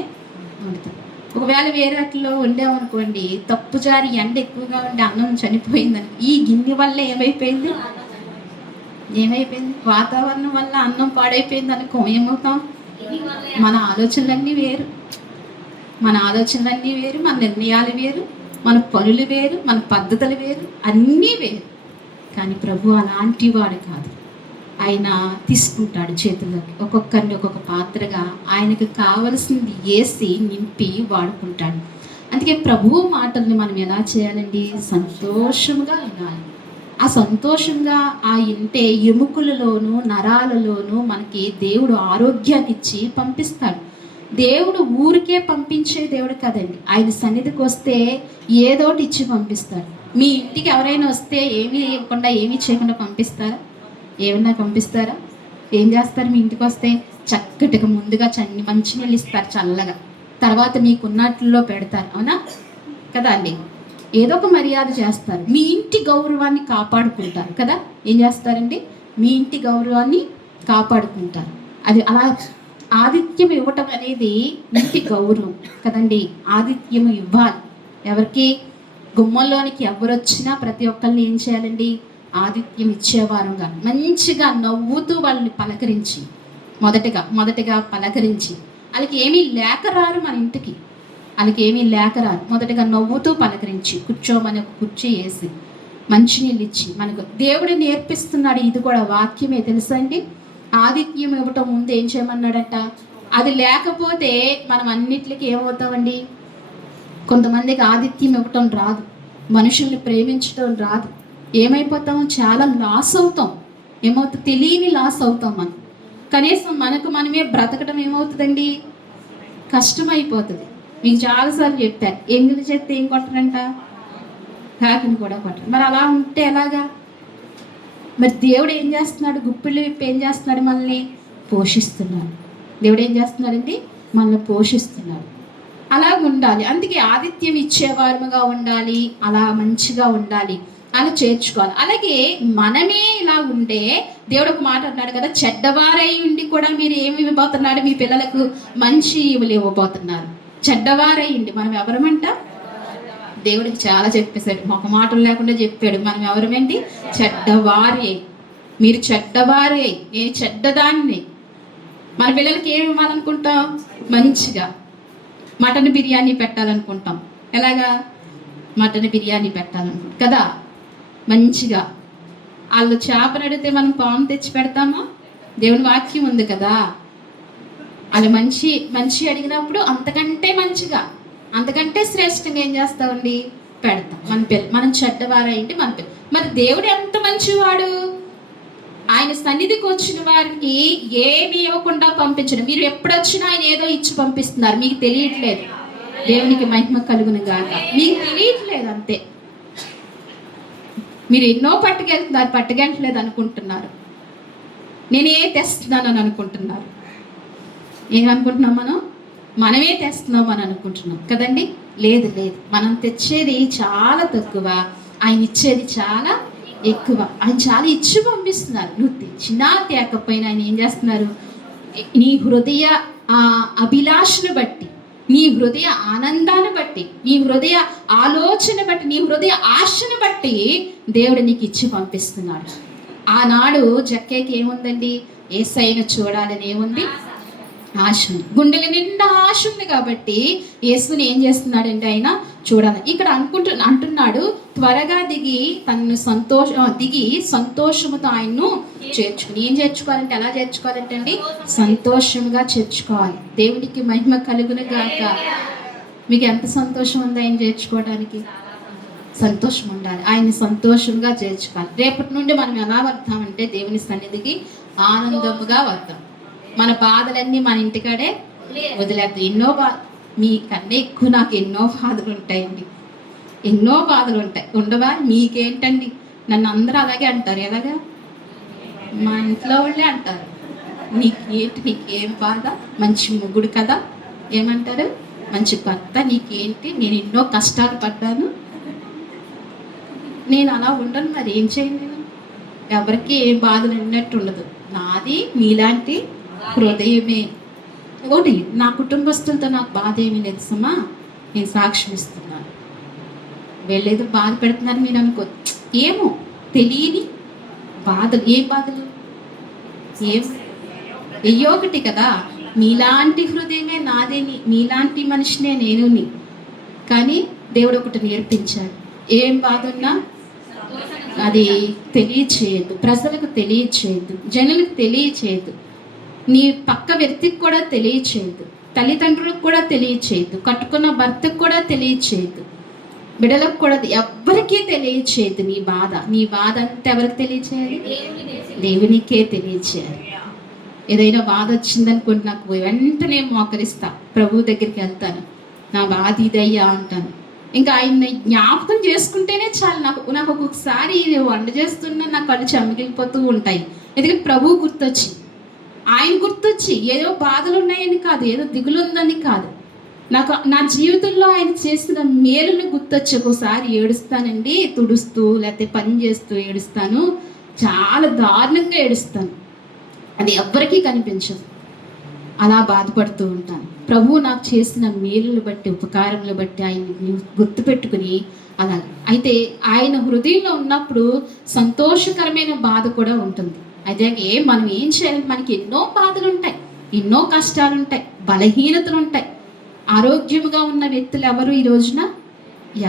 వండుతాం. ఒకవేళ వేరే వాటిలో వండామనుకోండి, తప్పు జారి ఎండ ఎక్కువగా ఉండి అన్నం చనిపోయిందని ఈ గిన్నె వల్ల ఏమైపోయింది, ఏమైపోయింది? వాతావరణం వల్ల అన్నం పాడైపోయింది అనుకో, ఏమవుతాం? మన ఆలోచనలన్నీ వేరు, మన ఆలోచనలన్నీ వేరు, మన నిర్ణయాలు వేరు, మన పనులు వేరు, మన పద్ధతులు వేరు, అన్నీ వేరు. కానీ ప్రభు అలాంటి వాడు కాదు. ఆయన తీసుకుంటాడు చేతుల్లోకి, ఒక్కొక్కరిని ఒక్కొక్క పాత్రగా ఆయనకు కావలసింది వేసి నింపి వాడుకుంటాడు. అందుకే ప్రభువు మాటల్ని మనం ఎలా చేయాలండి? సంతోషంగా వినాలి. ఆ సంతోషంగా ఆ ఇంటే ఎముకలలోనూ నరాలలోనూ మనకి దేవుడు ఆరోగ్యాన్ని ఇచ్చి పంపిస్తాడు. దేవుడు ఊరికే పంపించే దేవుడు కదండి. ఆయన సన్నిధికి వస్తే ఏదోటి ఇచ్చి పంపిస్తాడు. మీ ఇంటికి ఎవరైనా వస్తే ఏమీ ఇవ్వకుండా ఏమీ చేయకుండా పంపిస్తారా? ఏమన్నా పంపిస్తారా? ఏం చేస్తారు? మీ ఇంటికి వస్తే చక్కటిగా ముందుగా మంచినీళ్ళు ఇస్తారు చల్లగా, తర్వాత మీకున్నట్లో పెడతారు, అవునా కదా అండి? ఏదో ఒక మర్యాద చేస్తారు, మీ ఇంటి గౌరవాన్ని కాపాడుకుంటారు కదా. ఏం చేస్తారండి? మీ ఇంటి గౌరవాన్ని కాపాడుకుంటారు. అది అలా ఆతిథ్యం ఇవ్వటం అనేది ఇంటి గౌరవం కదండి. ఆతిథ్యం ఇవ్వాలి. ఎవరికి? గుమ్మంలోనికి ఎవరు వచ్చినా ప్రతి ఒక్కరిని ఏం చేయాలండి? ఆతిథ్యం ఇచ్చేవారుగా మంచిగా నవ్వుతూ వాళ్ళని పలకరించి, మొదటిగా పలకరించి, వాళ్ళకి ఏమీ లేక రారు మన ఇంటికి, వాళ్ళకి ఏమీ లేక రారు. మొదటగా నవ్వుతూ పలకరించి, కూర్చోమని ఒక కుర్చీ వేసి మంచినీళ్ళు ఇచ్చి, మనకు దేవుడు నేర్పిస్తున్నాడు. ఇది కూడా వాక్యమే, తెలుసా అండి? ఆతిథ్యం ఇవ్వటం ముందు ఏం చేయమన్నాడట? అది లేకపోతే మనం అన్నిటికీ ఏమవుతామండి? కొంతమందికి ఆతిథ్యం ఇవ్వటం రాదు, మనుషుల్ని ప్రేమించడం రాదు. ఏమైపోతాం? చాలా లాస్ అవుతాం. ఏమవుతుంది? తెలియని లాస్ అవుతాం మనం. కనీసం మనకు మనమే బ్రతకడం ఏమవుతుందండి? కష్టమైపోతుంది. మీకు చాలాసార్లు చెప్పారు, ఎంగిలి చేస్తే ఏం కొట్టరంట? కాకిని కూడా కొట్టరు. మరి అలా ఉంటే ఎలాగా? మరి దేవుడు ఏం చేస్తున్నాడు? గుప్పిళ్ళు విప్పి ఏం చేస్తున్నాడు? మనల్ని పోషిస్తున్నాడు. దేవుడు ఏం చేస్తున్నాడండి? మనల్ని పోషిస్తున్నాడు. అలా ఉండాలి. అందుకే ఆతిథ్యం ఇచ్చేవారుగా ఉండాలి, అలా మంచిగా ఉండాలి, అలా చేర్చుకోవాలి. అలాగే మనమే ఇలా ఉంటే దేవుడు ఒక మాట అన్నాడు కదా, చెడ్డవారై ఉండి కూడా మీరు ఏమి ఇవ్వబోతున్నాడు? మీ పిల్లలకు మంచి ఇవులు ఇవ్వబోతున్నారు. చెడ్డవారై ఉండి మనం ఎవరమంట? దేవుడికి చాలా చెప్పేశాడు, ఒక మాటలు లేకుండా చెప్పాడు. మనం ఎవరమేంటి? చెడ్డవారి. మీరు చెడ్డవారి, నేను చెడ్డదాన్ని. మన పిల్లలకి ఏమి ఇవ్వాలనుకుంటాం? మంచిగా మటన్ బిర్యానీ పెట్టాలనుకుంటాం. ఎలాగా? మటన్ బిర్యానీ పెట్టాలనుకుంటాం కదా. మంచిగా వాళ్ళు చేపను అడిగితే మనం పాము తెచ్చి పెడతామా? దేవుని వాక్యం ఉంది కదా, వాళ్ళు మంచి అడిగినప్పుడు అంతకంటే మంచిగా, అంతకంటే శ్రేష్టంగా ఏం చేస్తామండి? పెడతాం. మనం చెడ్డవారైంటి మన పిల్ల. మరి దేవుడు ఎంత మంచివాడు! ఆయన సన్నిధికి వచ్చిన వారికి ఏమి ఇవ్వకుండా పంపించడం. మీరు ఎప్పుడొచ్చినా ఆయన ఏదో ఇచ్చి పంపిస్తున్నారు, మీకు తెలియట్లేదు. దేవునికి మహిమ కలుగును గాక. మీకు తెలియట్లేదు అంతే. మీరు ఎన్నో పట్టుకెళ్తున్నారు అనుకుంటున్నారు. నేనే తెస్తున్నాను అని అనుకుంటున్నారు. ఏమనుకుంటున్నాం? మనమే తెస్తున్నాం అని అనుకుంటున్నాం కదండి. లేదు, మనం తెచ్చేది చాలా తక్కువ, ఆయన ఇచ్చేది చాలా ఎక్కువ. ఆయన చాలా ఇచ్చి పంపిస్తున్నారు. నువ్వు తెచ్చినా తేకపోయినా ఆయన ఏం చేస్తున్నారు? నీ హృదయ అభిలాషను బట్టి, నీ హృదయ ఆనందాన్ని బట్టి, నీ హృదయ ఆలోచన బట్టి, నీ హృదయ ఆశను బట్టి దేవుడు నీకు ఇచ్చి పంపిస్తున్నాడు. ఆనాడు జక్కేకి ఏముందండి? యేసయ్యను చూడాలని ఏముంది? ఆశ ఉంది. గుండెల నిండా ఆశ ఉంది కాబట్టి యేసుని ఏం చేస్తున్నాడంటే ఆయన చూడాలి. ఇక్కడ అంటున్నాడు, త్వరగా దిగి సంతోషముతో ఆయన్ను చేర్చుకుని. ఏం చేర్చుకోవాలంటే, ఎలా చేర్చుకోవాలంటే అండి? సంతోషంగా చేర్చుకోవాలి. దేవునికి మహిమ కలుగును గాక. మీకు ఎంత సంతోషం ఉంది ఆయన చేర్చుకోవడానికి? సంతోషం ఉండాలి. ఆయన్ని సంతోషంగా చేర్చుకోవాలి. రేపటి నుండి మనం ఎలా వద్దామంటే దేవుని సన్నిధికి ఆనందముగా వద్దాం. మన బాధలన్నీ మన ఇంటికాడే వదిలేద్దాం. మీకన్నా ఎక్కువ నాకు ఎన్నో బాధలు ఉంటాయండి, ఎన్నో బాధలు ఉంటాయి. ఉండవా? మీకేంటండి? నన్ను అందరూ అలాగే అంటారు. ఎలాగా? మా ఇంట్లో వాళ్ళే అంటారు, నీకేం బాధ? మంచి మొగుడు కదా, ఏమంటారు? మంచి భర్త, నీకేంటి? నేను ఎన్నో కష్టాలు పడ్డాను. నేను అలా ఉండను, మరి ఏం చేయండి? నేను ఎవరికి ఏం బాధలు అన్నట్టు ఉండదు. నాది మీలాంటి హృదయమే. ఒకటి, నా కుటుంబస్తులతో నాకు బాధ ఏమీ లేదు సుమా, నేను సాక్ష్యం ఇస్తున్నాను. వీళ్ళేదో బాధ పెడుతున్నారు మీరు అనుకో, ఏమో తెలియని బాధలు, ఏ బాధలు? ఏం ఎయ్యో ఒకటి కదా. మీలాంటి హృదయమే నాదేని, మీలాంటి మనిషినే నేనుని. కానీ దేవుడు ఒకటి నేర్పించాడు, ఏం బాధ ఉన్నా అది తెలియచేయద్దు, ప్రజలకు తెలియచేయద్దు, జనులకు తెలియచేయద్దు, నీ పక్క వ్యక్తికి కూడా తెలియచేయద్దు, తల్లిదండ్రులకు కూడా తెలియచేయద్దు, కట్టుకున్న భర్తకు కూడా తెలియచేయద్దు, బిడ్డలకు కూడా ఎవ్వరికీ తెలియచేయద్దు. నీ బాధ అంతా ఎవరికి తెలియచేయాలి? దేవునికే తెలియచేయాలి. ఏదైనా బాధ వచ్చిందనుకోండి, నాకు వెంటనే మోకరిస్తా, ప్రభు దగ్గరికి వెళ్తాను, నా బాధ ఇదయ్యా అంటాను. ఇంకా ఆయన్ని జ్ఞాపకం చేసుకుంటేనే చాలు. నాకు ఒక్కొక్కసారి వంట చేస్తున్నా నా కళ్ళు చెమ్మగిలిపోతూ ఉంటాయి. ఎందుకంటే ప్రభు గుర్తొచ్చి, ఆయన గుర్తొచ్చి, ఏదో బాధలు ఉన్నాయని కాదు, ఏదో దిగులు ఉందని కాదు, నాకు నా జీవితంలో ఆయన చేసిన మేలును గుర్తొచ్చి ఒక్కోసారి ఏడుస్తానండి. తుడుస్తూ లేకపోతే పని చేస్తూ ఏడుస్తాను, చాలా దారుణంగా ఏడుస్తాను. అది ఎవ్వరికీ కనిపించదు. అలా బాధపడుతూ ఉంటాను. ప్రభువు నాకు చేసిన మేలును బట్టి, ఉపకారములు బట్టి ఆయన గుర్తుపెట్టుకుని అలాగే. అయితే ఆయన హృదయంలో ఉన్నప్పుడు సంతోషకరమైన బాధ కూడా ఉంటుంది. అయితే మనం ఏం చేయాలి? మనకి ఎన్నో బాధలు ఉంటాయి, ఎన్నో కష్టాలు ఉంటాయి, బలహీనతలు ఉంటాయి. ఆరోగ్యంగా ఉన్న వ్యక్తులు ఎవరు ఈ రోజున?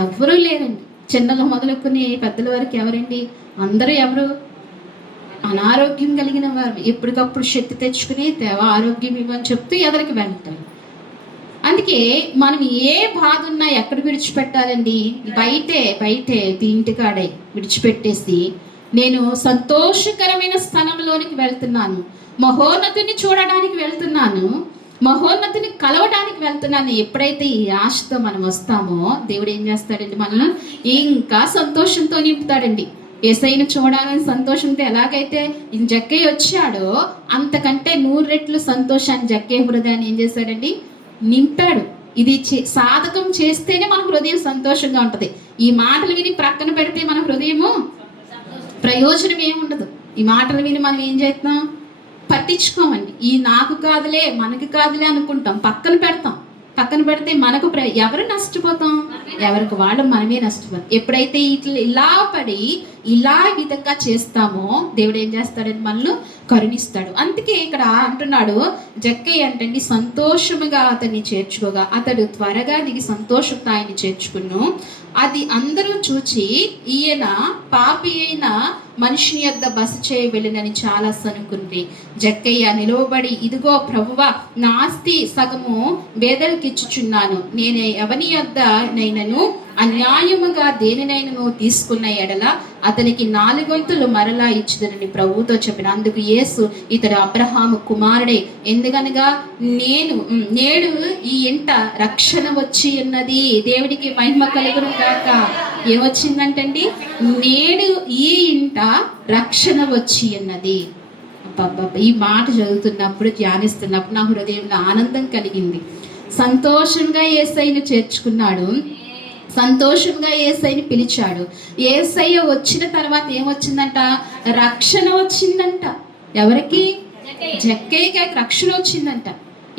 ఎవరూ లేరండి. చిన్నలు మొదలుకుని పెద్దల వరకు ఎవరండి? అందరూ ఎవరు? అనారోగ్యం కలిగిన వారు. ఎప్పటికప్పుడు శక్తి తెచ్చుకుని దేవా ఆరోగ్యం ఇవ్వని చెప్తూ ఎదరికి వెళ్తారు. అందుకే మనం ఏ బాధ ఉన్నా ఎక్కడ విడిచిపెట్టాలండి? బయటే ఇంటికాడే విడిచిపెట్టేసి, నేను సంతోషకరమైన స్థలంలోనికి వెళ్తున్నాను, మహోన్నతిని చూడడానికి వెళ్తున్నాను, మహోన్నతిని కలవడానికి వెళ్తున్నాను. ఎప్పుడైతే ఈ ఆశతో మనం వస్తామో దేవుడు ఏం చేస్తాడండి? మనల్ని ఇంకా సంతోషంతో నింపుతాడండి. యేసయ్యను చూడాలని సంతోషంతో ఎలాగైతే జక్కయ్య వచ్చాడో, అంతకంటే 100 రెట్లు సంతోషాన్ని జక్కయ్య హృదయాన్ని ఏం చేశాడండి? నింపాడు. ఇది సాధకం చేస్తేనే మన హృదయం సంతోషంగా ఉంటుంది. ఈ మాటలు విని ప్రక్కన పెడితే మన హృదయము ప్రయోజనం ఏముండదు. ఈ మాటలు విని మనం ఏం చేస్తాం? పట్టించుకోమండి. ఈ నాకు కాదులే, మనకి కాదులే అనుకుంటాం, పక్కన పెడితే మనకు ఎవరు నష్టపోతాం? ఎవరికి వాళ్ళు మనమే నష్టపోతాం. ఎప్పుడైతే ఇలా పడి ఇలా విధంగా చేస్తామో దేవుడు ఏం చేస్తాడని మనల్ని కరుణిస్తాడు. అందుకే ఇక్కడ అంటున్నాడు జక్కయ్య అంటండి, సంతోషముగా అతన్ని చేర్చుకోగా అతడు త్వరగా దిగి సంతోషంతో ఆయన్ని చేర్చుకును. అది అందరూ చూచి ఈయన పాపి అయిన మనిషిని యొద్ద బస చేయ వెళ్ళినని చాలా సనుకుంది. జక్కయ్య నిలవబడి, ఇదిగో ప్రభువా, నా ఆస్తి సగము పేదలకిచ్చుచున్నాను. నేను ఎవని యొద్ద నైనను అన్యాయముగా దేనినైనను తీసుకున్న ఎడల అతనికి 4 వంతులు మరలా ఇచ్చుదనని ప్రభువుతో చెప్పిన. అందుకు యేసు, ఇతడు అబ్రహాము కుమారుడే, ఎందుకనగా నేడు ఈ ఇంట రక్షణ వచ్చి ఉన్నది. దేవుడికి మహిమ కలుగును గాక. ఏమొచ్చిందంటండి? నేడు ఈ ఇంట రక్షణ వచ్చి ఉన్నది. ఈ మాట చదువుతున్నప్పుడు, ధ్యానిస్తున్నప్పుడు నా హృదయంలో ఆనందం కలిగింది. సంతోషంగా యేసయ్యను చేర్చుకున్నాడు, సంతోషంగా యేసయ్యని పిలిచాడు. యేసయ్య వచ్చిన తర్వాత ఏమొచ్చిందంట? రక్షణ వచ్చిందంట. ఎవరికి? జక్కయ్యకి రక్షణ వచ్చిందంట.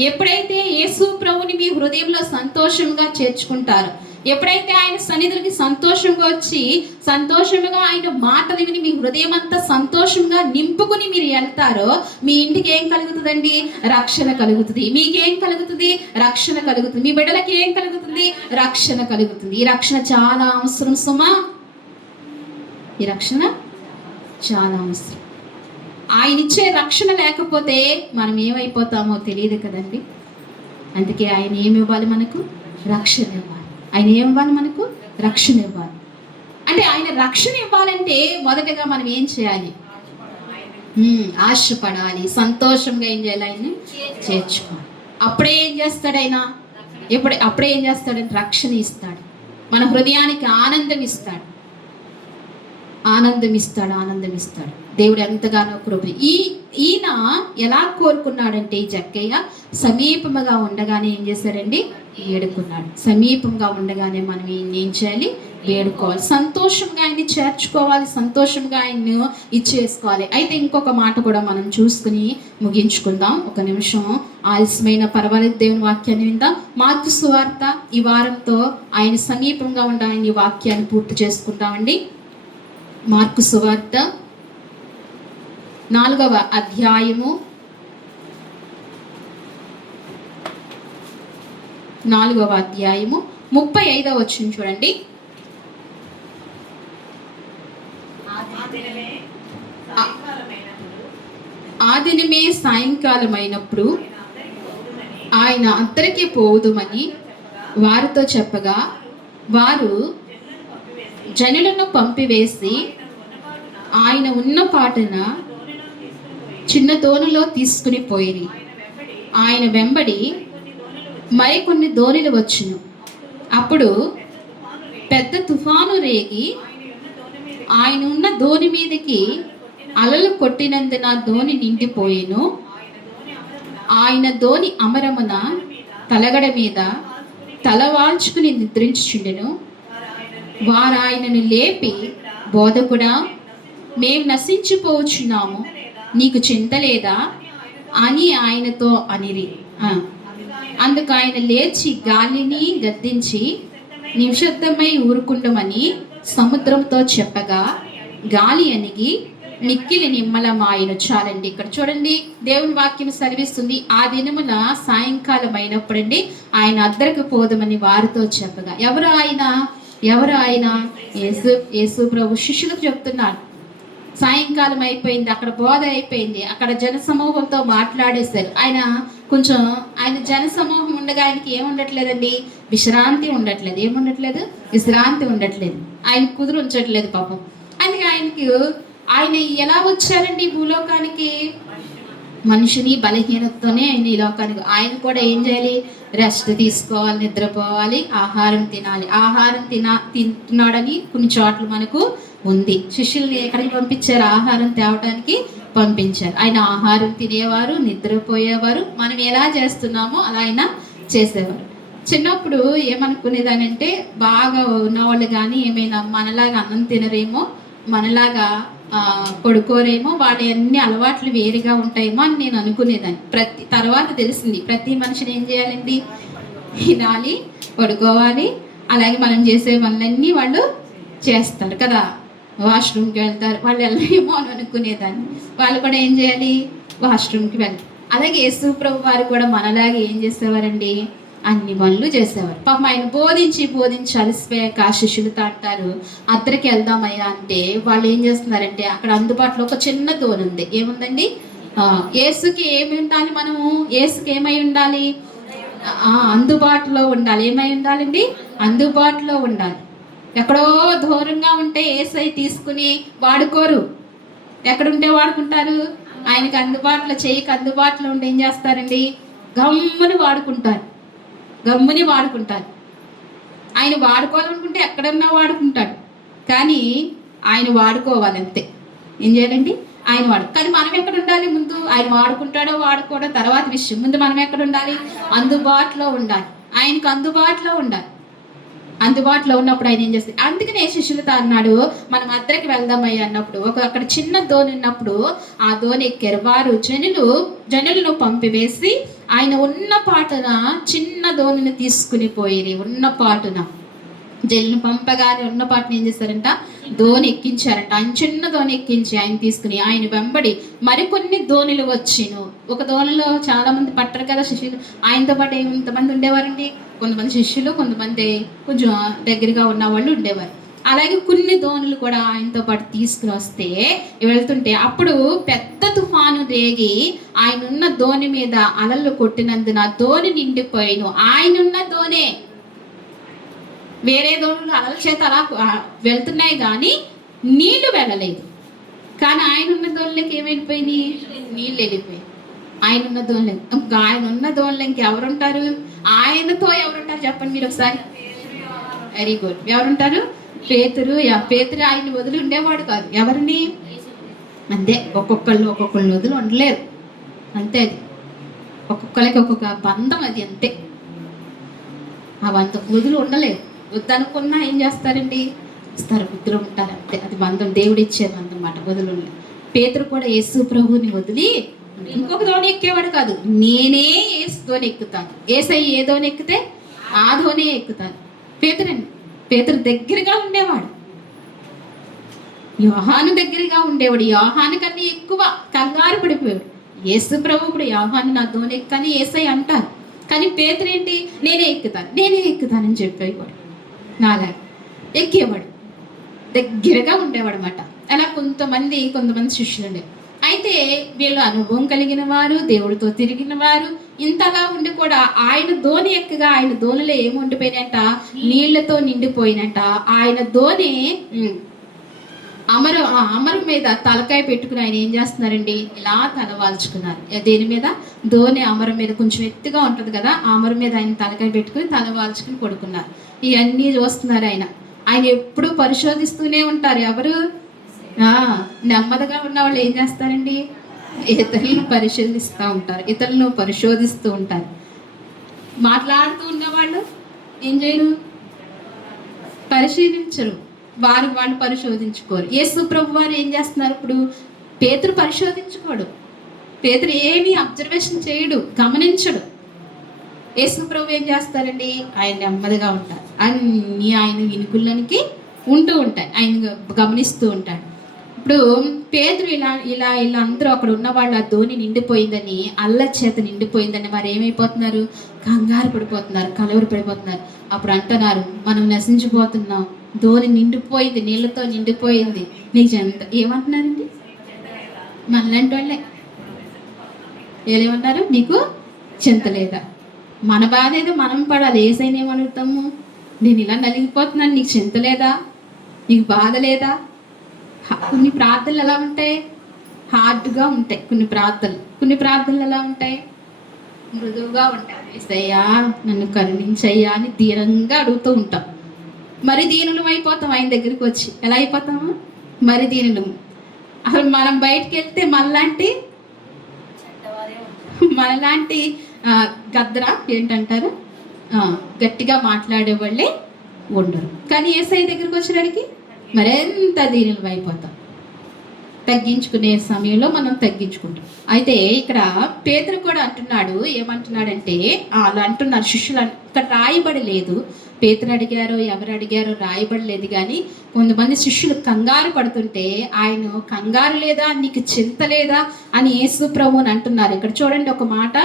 ఎప్పుడైతే యేసు ప్రభుని మీ హృదయంలో సంతోషంగా చేర్చుకుంటారో, ఎప్పుడైతే ఆయన సన్నిధికి సంతోషంగా వచ్చి సంతోషంగా ఆయన మాటలు విని మీ హృదయం అంతా సంతోషంగా నింపుకుని మీరు వెళ్తారో, మీ ఇంటికి ఏం కలుగుతుందండి? రక్షణ కలుగుతుంది. మీకేం కలుగుతుంది? రక్షణ కలుగుతుంది. మీ బిడ్డలకి ఏం కలుగుతుంది? రక్షణ కలుగుతుంది. ఈ రక్షణ చాలా అవసరం సుమా. ఈ రక్షణ చాలా అవసరం. ఆయన ఇచ్చే రక్షణ లేకపోతే మనం ఏమైపోతామో తెలియదు కదండి. అందుకే ఆయన ఏమి ఇవ్వాలి? మనకు రక్షణ ఇవ్వాలి. ఆయన ఏం ఇవ్వాలి? మనకు రక్షణ ఇవ్వాలి. అంటే ఆయన రక్షణ ఇవ్వాలంటే మొదటగా మనం ఏం చేయాలి? ఆశపడాలి, సంతోషంగా ఏం చేయాలి? ఆయన్ని చేర్చుకోవాలి. అప్పుడే ఏం చేస్తాడు ఆయన? అప్పుడే ఏం చేస్తాడంటే రక్షణ ఇస్తాడు, మన హృదయానికి ఆనందం ఇస్తాడు. దేవుడు ఎంతగానో కృప. ఈయన ఎలా కోరుకున్నాడంటే, ఈ జక్కయ్య సమీపముగా ఉండగానే ఏం చేశాడండి? వేడుకున్నాడు. సమీపంగా ఉండగానే మనం ఏం చేయాలి? వేడుకోవాలి, సంతోషంగా ఆయన్ని చేర్చుకోవాలి, సంతోషంగా ఆయన్ను ఇచ్చేసుకోవాలి. అయితే ఇంకొక మాట కూడా మనం చూసుకుని ముగించుకుందాం. ఒక నిమిషం ఆలస్యమైన పర్వాలేదు, దేవుని వాక్యాన్ని విందాం. మార్కు సువార్త ఈ వారంతో ఆయన సమీపంగా ఉండాలని ఈ వాక్యాన్ని పూర్తి చేసుకుంటామండి. మార్కు సువార్త 4వ అధ్యాయము 35వ వచనం చూడండి. ఆ దినమే సాయంకాలమైనప్పుడు ఆయన అద్దరికి పోవుదుమని వారితో చెప్పగా వారు జనులను పంపివేసి ఆయన ఉన్న పాటున చిన్న దోణిలో తీసుకుని పోయిరి. ఆయన వెంబడి మరికొన్ని దోణిలు వచ్చును. అప్పుడు పెద్ద తుఫాను రేగి ఆయన ఉన్న దోణి మీదకి అలలు కొట్టినందున దోణి నిండిపోయేను. ఆయన దోణి అమరమున తలగడ మీద తలవాల్చుకుని నిద్రించుచుండెను. వారు ఆయనను లేపి, బోధకుడా, మేము నశించిపోవచ్చున్నాము, నీకు చింత లేదా అని ఆయనతో అనిరి. అందుకు ఆయన లేచి గాలిని గద్దించి నిశ్శబ్దమై ఊరుకుండమని సముద్రంతో చెప్పగా గాలి అణిగి మిక్కిలి నిమ్మలమాయను. చాలండి. ఇక్కడ చూడండి, దేవుని వాక్యం సెలవిస్తుంది, ఆ దినమున సాయంకాలం అయినప్పుడండి ఆయన అద్దరికి పోదమని వారితో చెప్పగా. ఎవరు ఆయన? యేసు ప్రభు శిష్యులకు చెప్తున్నాడు. సాయంకాలం అయిపోయింది, అక్కడ బోధ అయిపోయింది, అక్కడ జన సమూహంతో మాట్లాడేశారు. ఆయన జన సమూహం ఉండగా ఆయనకి ఏముండట్లేదండి? విశ్రాంతి ఉండట్లేదు. విశ్రాంతి ఉండట్లేదు. ఆయన కుదురు ఉంచట్లేదు పాపం. అందుకే ఆయన ఎలా వచ్చారండి భూలోకానికి? మనిషిని బలహీనతతోనే ఆయన ఈ లోకానికి. ఆయన కూడా ఏం చేయాలి? రెస్ట్ తీసుకోవాలి, నిద్రపోవాలి, ఆహారం తినాలి. ఆహారం తింటున్నాడని కొన్ని చోట్ల మనకు ఉంది. శిష్యుల్ని ఎక్కడికి పంపించారు? ఆహారం తేవడానికి పంపించారు. ఆయన ఆహారం తినేవారు, నిద్రపోయేవారు. మనం ఎలా చేస్తున్నామో అలా ఆయన చేసేవారు. చిన్నప్పుడు ఏమనుకునేదానంటే, బాగా ఉన్నవాళ్ళు కానీ ఏమైనా మనలాగా అన్నం తినరేమో, మనలాగా పడుకోరేమో, వాళ్ళ అన్ని అలవాట్లు వేరుగా ఉంటాయేమో అని నేను అనుకునేదాన్ని. తర్వాత తెలిసింది, ప్రతి మనిషిని ఏం చేయాలండి? తినాలి, పడుకోవాలి, అలాగే మనం చేసే పనులన్నీ వాళ్ళు చేస్తారు కదా. వాష్రూమ్కి వెళ్తారు, వాళ్ళు వెళ్ళరేమో అని అనుకునేదాన్ని. వాళ్ళు కూడా ఏం చేయాలి? వాష్రూమ్కి వెళ్తారు. అలాగే యేసు ప్రభు వారు కూడా మనలాగే ఏం చేసేవారండి? అన్ని పనులు చేసేవారు. పాపం ఆయన బోధించి అలసిపోయాక శిష్యులతో అంటారు, అద్దరికి వెళ్దామయ్యా అంటే వాళ్ళు ఏం చేస్తున్నారంటే, అక్కడ అందుబాటులో ఒక చిన్న దోణి ఉంది. ఏముందండి? యేసుకి ఏమి ఉండాలి? మనము యేసుకి ఏమై ఉండాలి? అందుబాటులో ఉండాలి. ఏమై ఉండాలండి? అందుబాటులో ఉండాలి. ఎక్కడో దూరంగా ఉంటే యేసై తీసుకుని వాడుకోరు. ఎక్కడుంటే వాడుకుంటారు? ఆయనకి అందుబాటులో, చెయ్యికి అందుబాటులో ఉంటే ఏం చేస్తారండి? గమ్ముని వాడుకుంటారు. ఆయన వాడుకోవాలనుకుంటే ఎక్కడన్నా వాడుకుంటాడు, కానీ ఆయన వాడుకోవాలంతే. ఏం చేయాలండి? ఆయన కానీ మనం ఎక్కడ ఉండాలి? ముందు ఆయన వాడుకుంటాడో వాడుకోవడో తర్వాత విషయం. ముందు మనం ఎక్కడ ఉండాలి? అందుబాటులో ఉండాలి. ఆయనకు అందుబాటులో ఉండాలి. అందుబాటులో ఉన్నప్పుడు ఆయన ఏం చేస్తారు? అందుకనే శిష్యులతో అన్నాడు, మనం అద్దరికి వెళ్దామయ్యా అన్నప్పుడు అక్కడ చిన్న దోణి ఉన్నప్పుడు ఆ దోణి ఎక్కారు. వారు జనులను పంపివేసి ఆయన ఉన్న పాటున చిన్న దోణిని తీసుకుని పోయి, ఉన్న పాటున జల్లును పంపగానే ఉన్న పాటను ఏం చేశారంట? దోణి ఎక్కించారంట. ఆయన చిన్న దోణి ఎక్కించి ఆయన తీసుకుని ఆయన వెంబడి మరికొన్ని దోణిలు వచ్చిను. ఒక దోణిలో చాలా మంది పట్టరు కదా శిష్యులు. ఆయనతో పాటు ఎంతమంది ఉండేవారండి? కొంతమంది శిష్యులు, కొంతమంది కొంచెం దగ్గరగా ఉన్న వాళ్ళు ఉండేవారు. అలాగే కొన్ని దోణులు కూడా ఆయనతో పాటు తీసుకుని వస్తే వెళ్తుంటే అప్పుడు పెద్ద తుఫాను రేగి ఆయన ఉన్న దోణి మీద అలలు కొట్టినందున దోణి నిండిపోయిను. ఆయనున్న దోణే, వేరే దోణులు అలల చేత అలా వెళ్తున్నాయి కానీ నీళ్లు వెళ్ళలేదు. కానీ ఆయన ఉన్న దోణులకి ఏమైపోయినాయి? నీళ్ళు వెళ్ళిపోయాయి. ఆయన ఉన్న దోణులు ఇంకెవరుంటారు? ఆయనతో ఎవరుంటారు చెప్పండి మీరు ఒకసారి. Very good. ఎవరుంటారు? పేతురు ఆయన వదిలి ఉండేవాడు కాదు. ఎవరిని? అంతే, ఒక్కొక్కళ్ళు వదిలి ఉండలేరు. అంతే, అది ఒక్కొక్కరికి ఒక్కొక్క బంధం. అది అంతే, ఆ బంధం వదిలి ఉండలేరు. వద్దనుకున్నా ఏం చేస్తారండి? ఇస్తారు, వదిలి ఉంటారు. అంతే, అది బంధం, దేవుడు ఇచ్చే బంధం అన్నమాట. వదిలి ఉండలేదు. పేతురు కూడా యేసు ప్రభువుని వదిలి ఇంకొక దోణి ఎక్కేవాడు కాదు. నేనే యేసు దోణి ఎక్కుతాను. యేసయ్య ఏ దోణి ఎక్కితే ఆ దోణి ఎక్కుతాను. పేతురు దగ్గరగా ఉండేవాడు. యోహాను దగ్గరగా ఉండేవాడు. యోహాను కన్నా ఎక్కువ కంగారు పడిపోయాడు. యేసు ప్రభు ఇప్పుడు యోహాను నా ధోని ఎక్కని యేసై అంటారు. కానీ పేతురు ఏంటి, నేనే ఎక్కుతానని చెప్పేవాడు. నాలా ఎక్కేవాడు, దగ్గరగా ఉండేవాడు అన్నమాట. అలా కొంతమంది శిష్యులు ఉండేవారు. అయితే వీళ్ళు అనుభవం కలిగిన వారు, దేవుడితో తిరిగిన వారు, ఇంతలా ఉండి కూడా ఆయన ధోని ఎక్కగా ఆయన ధోనిలో ఏమి ఉండిపోయినట్ట, నీళ్లతో నిండిపోయినట్ట. ఆయన ధోని అమరం మీద తలకాయ పెట్టుకుని ఆయన ఏం చేస్తున్నారండి, ఇలా తల వాల్చుకున్నారు. దేని మీద, ధోని అమరం మీద కొంచెం ఎత్తుగా ఉంటుంది కదా, ఆ అమరం మీద ఆయన తలకాయ పెట్టుకుని తల వాల్చుకుని పడుకున్నారు. ఇవన్నీ చూస్తున్నారు. ఆయన ఎప్పుడు పరిశోధిస్తూనే ఉంటారు. ఎవరు, నెమ్మదిగా ఉన్న వాళ్ళు ఏం చేస్తారండి, ఇతరులను పరిశోధిస్తూ ఉంటారు. మాట్లాడుతూ ఉన్నవాళ్ళు ఏం చేయరు, పరిశీలించరు, వాళ్ళు పరిశోధించుకోరు. యేసు ప్రభు వారు ఏం చేస్తున్నారు, ఇప్పుడు పేతురు పరిశోధించుకోడు, పేతురు ఏమీ అబ్జర్వేషన్ చేయడు, గమనించడు. యేసు ప్రభు ఏం చేస్తారండి, ఆయన నెమ్మదిగా ఉంటారు. అన్నీ ఆయన వినుకుల్లోనికి ఉంటూ ఉంటాయి, ఆయన గమనిస్తూ ఉంటాడు. ఇప్పుడు పేతురు ఇలా అందరూ అక్కడ ఉన్న వాళ్ళు ఆ ధోని నిండిపోయిందని, చేత నిండిపోయిందని వారు ఏమైపోతున్నారు, కంగారు పడిపోతున్నారు, కలవర పడిపోతున్నారు. అప్పుడు అంటున్నారు, మనం నశించిపోతున్నాం, ధోని నిండిపోయింది, నీళ్ళతో నిండిపోయింది, నీకు ఎంత ఏమంటున్నారండి, మనలాంటి వాళ్ళే ఏమన్నారు, నీకు చింత లేదా? మన బాధ ఏదో మనం పడాలి. ఏసైనా ఏమడుగుతాము, నేను ఇలా నలిగిపోతున్నాను, నీకు చింత లేదా, నీకు బాధ లేదా? కొన్ని ప్రార్థనలు ఎలా ఉంటాయి, హార్డ్గా ఉంటాయి. కొన్ని ప్రార్థనలు ఎలా ఉంటాయి, మృదువుగా ఉంటాయి. ఏసయ్యా నన్ను కరుణించయ్యా అని దీనంగా అడుగుతూ ఉంటాం. మరి దీనులం అయిపోతాం. ఆయన దగ్గరికి వచ్చి ఎలా అయిపోతాము, మరి దీనులం. అసలు మనం బయటికి వెళ్తే మనలాంటి గద్దర ఏంటంటారు, గట్టిగా మాట్లాడే వాళ్ళే ఉండరు. కానీ యేసయ్య దగ్గరికి వచ్చినడికి మరెంత దీనులం అయిపోతాం. తగ్గించుకునే సమయంలో మనం తగ్గించుకుంటాం. అయితే ఇక్కడ పేతురు కూడా అంటున్నాడు, ఏమంటున్నాడంటే అలా అంటున్నారు శిష్యులు. ఇక్కడ రాయబడి లేదు, పేతురు అడిగారో ఎవరు అడిగారో రాయబడలేదు. కానీ కొంతమంది శిష్యులు కంగారు పడుతుంటే ఆయన కంగారు లేదా, నీకు చింత లేదా అని యేసు ప్రభువుని అంటున్నారు. ఇక్కడ చూడండి ఒక మాట,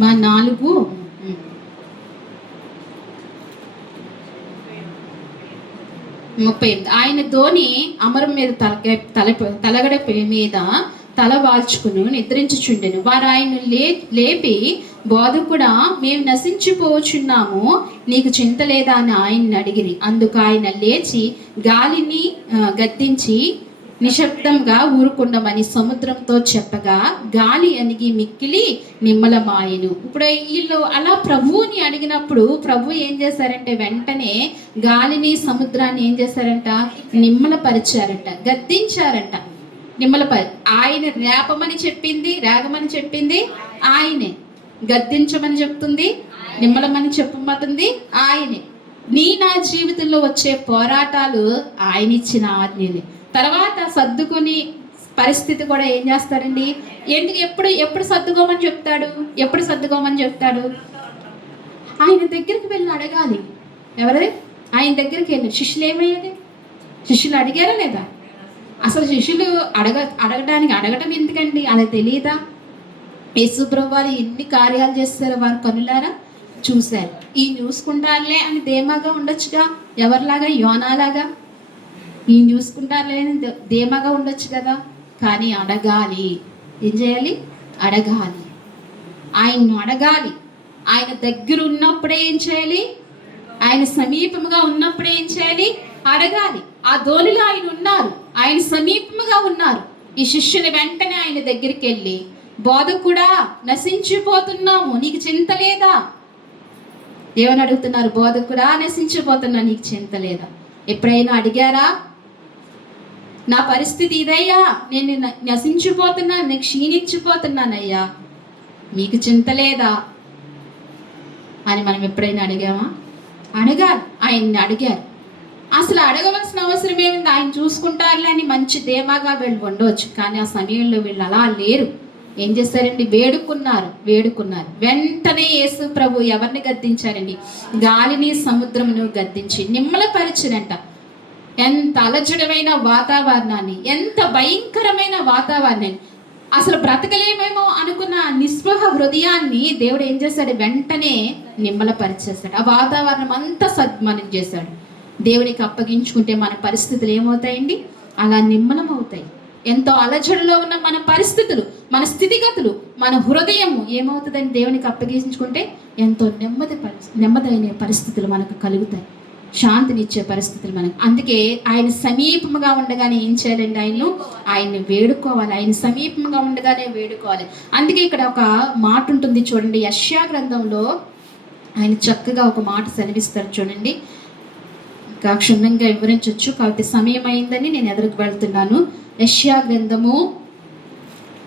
మా 4:38 ఆయన ధోని అమరం మీద తలగడ మీద తల వాల్చుకుని నిద్రించుచుండెను. వారు ఆయన లేపి, బోధకుడా మేము నశించిపోచున్నాము, నీకు చింత లేదా అని ఆయన్ని అడిగిరి. అందుకు ఆయన లేచి గాలిని గద్దించి నిశ్శబ్దంగా ఊరుకుండమని సముద్రంతో చెప్పగా గాలి అణిగి మిక్కిలి నిమ్మలమాయెను. ఇప్పుడు వీళ్ళు అలా ప్రభువుని అడిగినప్పుడు ప్రభు ఏం చేశారంటే వెంటనే గాలిని సముద్రాన్ని ఏం చేశారంట, నిమ్మలపరిచారంట, గద్దించారంట. ఆయన రేగమని చెప్పింది ఆయనే, గద్దించమని చెప్తుంది, నిమ్మలమని చెప్పమంటుంది ఆయనే. నా జీవితంలో వచ్చే పోరాటాలు ఆయన ఇచ్చిన ఆజ్ఞలే. తర్వాత సర్దుకుని పరిస్థితి కూడా ఏం చేస్తాడండి, ఎప్పుడు సర్దుకోమని చెప్తాడు, ఆయన దగ్గరికి వెళ్ళి అడగాలి. ఎవరది, ఆయన దగ్గరికి వెళ్ళి శిష్యులు ఏమయ్యేది, శిష్యులు అడిగారా లేదా? అసలు శిష్యులు అడగటం ఎందుకండి, అది తెలియదా? యేసు ప్రభువు వారు ఎన్ని కార్యాలు చేస్తారో వారు కనులారా చూశారు. ఈ చూసుకుంటారులే అని ధీమాగా ఉండొచ్చుగా, ఎవరిలాగా, యోనాలాగా ఈ చూసుకుంటారులే అని ధీమాగా ఉండొచ్చు కదా. కానీ అడగాలి. ఏం చేయాలి, అడగాలి, ఆయన్ను అడగాలి. ఆయన దగ్గర ఉన్నప్పుడే ఏం చేయాలి, ఆయన సమీపముగా ఉన్నప్పుడే ఏం చేయాలి, అడగాలి. ఆ ధోనిలో ఆయన ఉన్నారు, ఆయన సమీపముగా ఉన్నారు. ఈ శిష్యుని వెంటనే ఆయన దగ్గరికి వెళ్ళి, బోధకుడా నశించిపోతున్నాము, నీకు చింత లేదా? ఏమని అడుగుతున్నారు, బోధకుడా నశించిపోతున్నా, నీకు చింత లేదా? ఎప్పుడైనా అడిగారా, నా పరిస్థితి ఇదయ్యా, నేను నశించిపోతున్నాను, నేను క్షీణించిపోతున్నానయ్యా, మీకు చింత లేదా అని మనం ఎప్పుడైనా అడిగామా? అడగాలి. ఆయన్ని అడిగారు. అసలు అడగవలసిన అవసరం ఏమింది, ఆయన చూసుకుంటారులే అని మంచి ధీమాగా వీళ్ళు ఉండవచ్చు. కానీ ఆ సమయంలో వీళ్ళు అలా లేరు. ఏం చేశారండి? వేడుకున్నారు. వెంటనే యేసు ప్రభు ఎవరిని గద్దించారండి? గాలిని సముద్రమును గద్దించి నిమ్మలపరిచినంట. ఎంత అలజడమైన వాతావరణాన్ని, ఎంత భయంకరమైన వాతావరణాన్ని, అసలు బ్రతకలేమేమో అనుకున్న నిస్పృహ హృదయాన్ని దేవుడు ఏం చేశాడు? వెంటనే నిమ్మలపరిచేస్తాడు. ఆ వాతావరణం అంతా సద్మనం చేశాడు. దేవునికి అప్పగించుకుంటే మన పరిస్థితులు ఏమవుతాయండి? అలా నిమ్మలం అవుతాయి. ఎంతో అలజడిలో ఉన్న మన పరిస్థితులు, మన స్థితిగతులు, మన హృదయము ఏమవుతుందని దేవునికి అప్పగించుకుంటే ఎంతో నెమ్మదైన పరిస్థితులు మనకు కలుగుతాయి. శాంతినిచ్చే పరిస్థితులు మనకు. అందుకే ఆయన సమీపముగా ఉండగానే ఏం చేయాలండి? ఆయన్ని వేడుకోవాలి. ఆయన సమీపంగా ఉండగానే వేడుకోవాలి. అందుకే ఇక్కడ ఒక మాట ఉంటుంది చూడండి, యెషయా గ్రంథంలో ఆయన చక్కగా ఒక మాట సెలవిస్తారు చూడండి. ఇంకా క్షుణ్ణంగా వివరించవచ్చు, కాబట్టి సమయం అయిందని నేను ఎదురుకు వెళ్తున్నాను. యెషయా గ్రంథము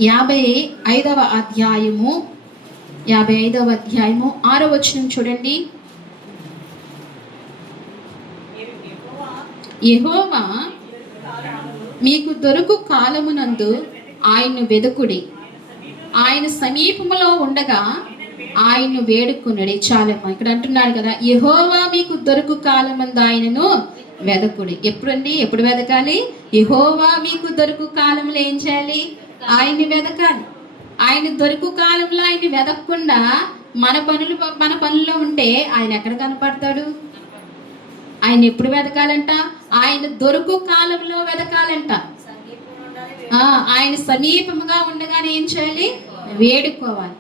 55వ అధ్యాయము 6వ వచనం చూడండి. యెహోవా మీకు దొరుకు కాలమునందు ఆయన్ను వెదుకుడి, ఆయన సమీపములో ఉండగా ఆయన్ను వేడుకునుడి. చాలమ్మా, ఇక్కడ అంటున్నాడు కదా, యెహోవా మీకు దొరుకు కాలమందు ఆయనను వెదకుడి. ఎప్పుడు వెదకాలి? యెహోవా మీకు దొరుకు కాలంలో ఏం చేయాలి? ఆయన్ని వెదకాలి. ఆయన దొరుకు కాలంలో ఆయన్ని వెదకకుండా మన పనుల్లో ఉంటే ఆయన ఎక్కడ కనపడతాడు? ఆయన ఎప్పుడు వెదకాలంట? ఆయన దొరుకు కాలంలో వెదకాలంట. ఆయన సమీపముగా ఉండగానే ఏం చేయాలి? వేడుకోవాలి.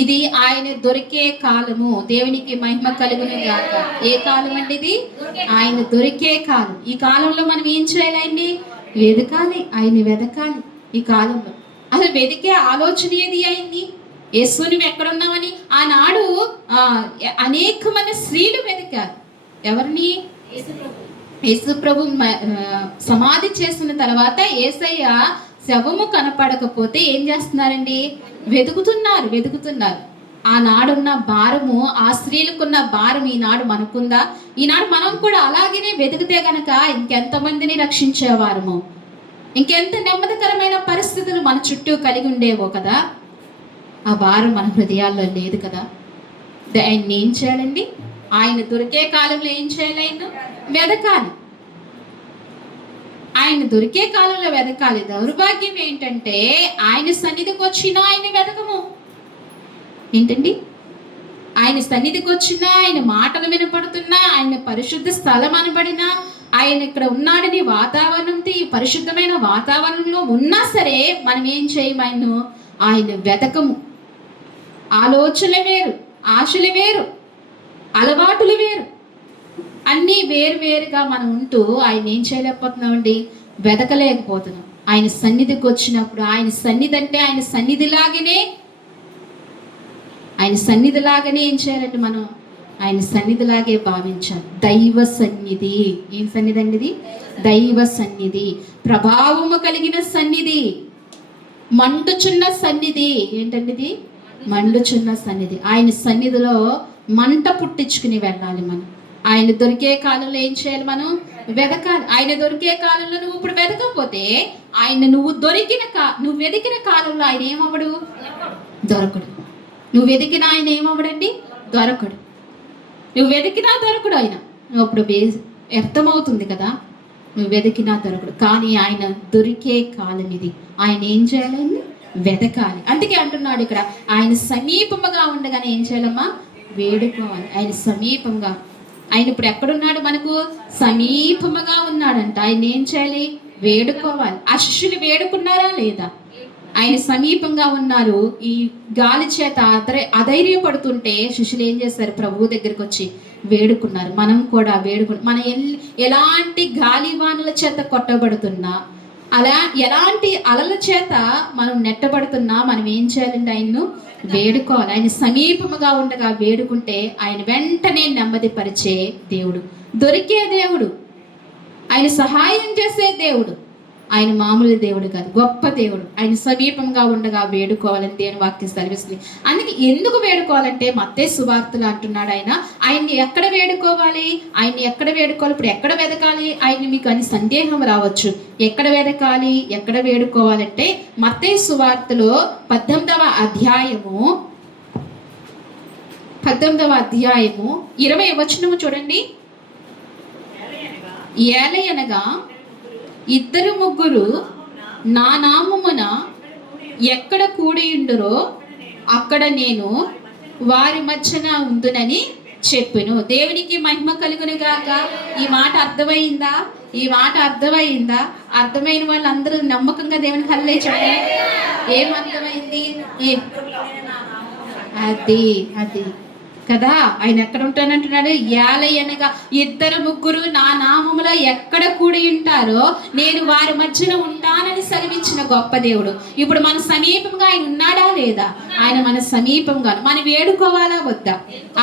ఇది ఆయన దొరికే కాలము. దేవునికి మహిమ కలుగును గాక. ఏ కాలం అండి ఇది? ఆయన దొరికే కాలం. ఈ కాలంలో మనం ఏం చేయాలి? ఆయన్ని వెదకాలి, ఆయన్ని వెదకాలి. ఈ కాలంలో అసలు వెదికే ఆలోచన ఏది అయింది? యేసు నువ్వు ఎక్కడున్నావని ఆనాడు అనేకమైన స్త్రీలు వెతికారు. ఎవరిని? యేసు ప్రభు సమాధి చేసిన తర్వాత యేసయ్య శవము కనపడకపోతే ఏం చేస్తున్నారండి? వెతుకుతున్నారు. ఆనాడున్న భారము, ఆ స్త్రీలకున్న భారం ఈనాడు మనకుందా? ఈనాడు మనం కూడా అలాగనే వెతికితే గనక ఇంకెంతమందిని రక్షించేవారము, ఇంకెంత నెమ్మదికరమైన పరిస్థితులు మన చుట్టూ కలిగి ఉండేవో కదా. ఆ భారం మన హృదయాల్లో లేదు కదా. ఆయన్ని ఏం చేయాలండి? ఆయన దొరికే కాలంలో ఏం చేయాలి? ఆయన వెదకాలి. ఆయన దొరికే కాలంలో వెదకాలి. దౌర్భాగ్యం ఏంటంటే ఆయన సన్నిధికి వచ్చినా ఆయన వెదకము. ఏంటండి? ఆయన సన్నిధికి వచ్చినా, ఆయన మాటలు వినపడుతున్నా, ఆయన పరిశుద్ధ స్థలం అనబడినా, ఆయన ఇక్కడ ఉన్నాడని వాతావరణంతో, ఈ పరిశుద్ధమైన వాతావరణంలో ఉన్నా సరే మనం ఏం చేయము? ఆయన వెతకము. ఆలోచనలు వేరు, ఆశలు వేరు, అలవాటులు వేరు, అన్నీ వేరుగా మనం ఉంటూ ఆయన ఏం చేయలేకపోతున్నామండి? వెతకలేకపోతున్నాం. ఆయన సన్నిధికి వచ్చినప్పుడు, ఆయన సన్నిధి అంటే ఆయన సన్నిధిలాగానే ఏం చేయాలంటే మనం ఆయన సన్నిధిలాగే భావించాలి. దైవ సన్నిధి. ఏం సన్నిధి అండి ఇది? దైవ సన్నిధి, ప్రభావము కలిగిన సన్నిధి, మండుచున్న సన్నిధి. ఏంటండి ఇది? మండుచున్న సన్నిధి. ఆయన సన్నిధిలో మంట పుట్టించుకుని వెళ్ళాలి మనం. ఆయన దొరికే కాలంలో ఏం చేయాలి? మనం వెదకాలి. ఆయన దొరికే కాలంలో నువ్వు ఇప్పుడు వెదకపోతే, ఆయన నువ్వు వెతికిన కాలంలో ఆయన ఏమవ్వడు? దొరకడు. నువ్వు వెతికిన ఆయన ఏమవ్వడండి? దొరకడు. నువ్వు వెతికినా దొరకడు ఆయన. నువ్వు అప్పుడు వ్యర్థమవుతుంది కదా. నువ్వు వెతికినా దొరకడు. కానీ ఆయన దొరికే కాలం ఇది. ఆయన ఏం చేయాలండి? వెతకాలి. అందుకే అంటున్నాడు ఇక్కడ, ఆయన సమీపముగా ఉండగానే ఏం చేయాలమ్మా? వేడుకోవాలి. ఆయన సమీపంగా. ఆయన ఇప్పుడు ఎక్కడున్నాడు? మనకు సమీపముగా ఉన్నాడంట. ఆయన ఏం చేయాలి? వేడుకోవాలి. ఆ శిష్యులు వేడుకున్నారా లేదా? ఆయన సమీపంగా ఉన్నారు. ఈ గాలి చేత అధైర్యపడుతుంటే శిష్యులు ఏం చేశారు? ప్రభువు దగ్గరికి వచ్చి వేడుకున్నారు. మనం కూడా మనం ఎలాంటి గాలివానుల చేత కొట్టబడుతున్నా, అలా ఎలాంటి అలల చేత మనం నెట్టబడుతున్నా మనం ఏం చేయాలంటే ఆయన్ను వేడుకోవాలి. ఆయన సమీపముగా ఉండగా వేడుకుంటే ఆయన వెంటనే నెమ్మదిపరిచే దేవుడు, దొరికే దేవుడు, ఆయన సహాయం చేసే దేవుడు, ఆయన మామూలు దేవుడు కాదు, గొప్ప దేవుడు. ఆయన సమీపంగా ఉండగా వేడుకోవాలని దేవుని వాక్యం సెలవిస్తుంది. అందుకే ఎందుకు వేడుకోవాలంటే మత్తయి సువార్తలు అంటున్నాడు ఆయన్ని ఎక్కడ వేడుకోవాలి, ఆయన్ని ఎక్కడ వేడుకోవాలి, ఇప్పుడు ఎక్కడ వెతకాలి ఆయన్ని, మీకు అని సందేహం రావచ్చు. ఎక్కడ వెతకాలి, ఎక్కడ వేడుకోవాలంటే మత్తయి సువార్తలో 18వ అధ్యాయము 20వ వచనము చూడండి. ఏలయనగా ఇద్దరు ముగ్గురు నా నామమున ఎక్కడ కూడియుండురో అక్కడ నేను వారి మధ్యన ఉందునని చెప్పును. దేవునికి మహిమ కలుగును గాక. ఈ మాట అర్థమైందా? ఈ మాట అర్థమైందా? అర్థమైన వాళ్ళందరూ నమ్మకంగా దేవునికి హల్లే చెప్పండి. ఏం అర్థమైంది? అది కదా, ఆయన ఎక్కడ ఉంటానంటున్నాడు? ఏలయనగా ఇద్దరు ముగ్గురు నా నామములో ఎక్కడ కూడి ఉంటారో నేను వారి మధ్యన ఉంటానని సెలవిచ్చిన గొప్ప దేవుడు. ఇప్పుడు మన సమీపంగా ఆయన ఉన్నాడా లేదా? ఆయన మన సమీపంగా. మనం వేడుకోవాలా వద్దా?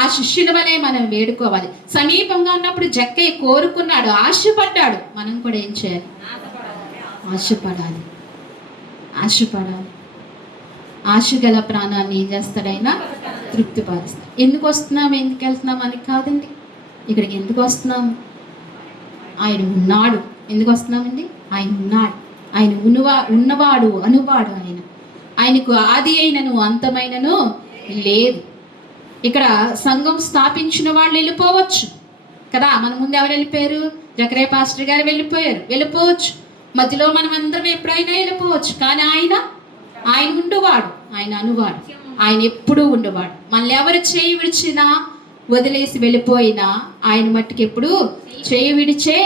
ఆ శిష్యుల వలె మనం వేడుకోవాలి. సమీపంగా ఉన్నప్పుడు జక్కయ్య కోరుకున్నాడు, ఆశపడ్డాడు. మనం కూడా ఏం చేయాలి? ఆశపడాలి. ఆశ గల ప్రాణాన్ని ఏం చేస్తాడైనా తృప్తిపరుస్తాడు. ఎందుకు వస్తున్నాం, ఎందుకు వెళ్తున్నాం అని కాదండి. ఇక్కడికి ఎందుకు వస్తున్నాము? ఆయన ఉన్నాడు. ఎందుకు వస్తున్నామండి? ఆయన ఉన్నాడు. ఆయన ఉన్నవాడు అనువాడు. ఆయనకు ఆది అయినను అంతమైనను లేదు. ఇక్కడ సంఘం స్థాపించిన వాళ్ళు వెళ్ళిపోవచ్చు కదా. మన ముందు ఎవరు వెళ్ళిపోయారు? జకరియా పాస్టర్ గారు వెళ్ళిపోవచ్చు. మధ్యలో మనం అందరం ఎప్పుడైనా వెళ్ళిపోవచ్చు. కానీ ఆయన ఉండువాడు, ఆయన అనువాడు, ఆయన ఎప్పుడూ ఉండవాడు. మనల్ని ఎవరు చేయి విడిచినా వదిలేసి వెళ్ళిపోయినా ఆయన మట్టుకు ఎప్పుడు చేయి విడిచే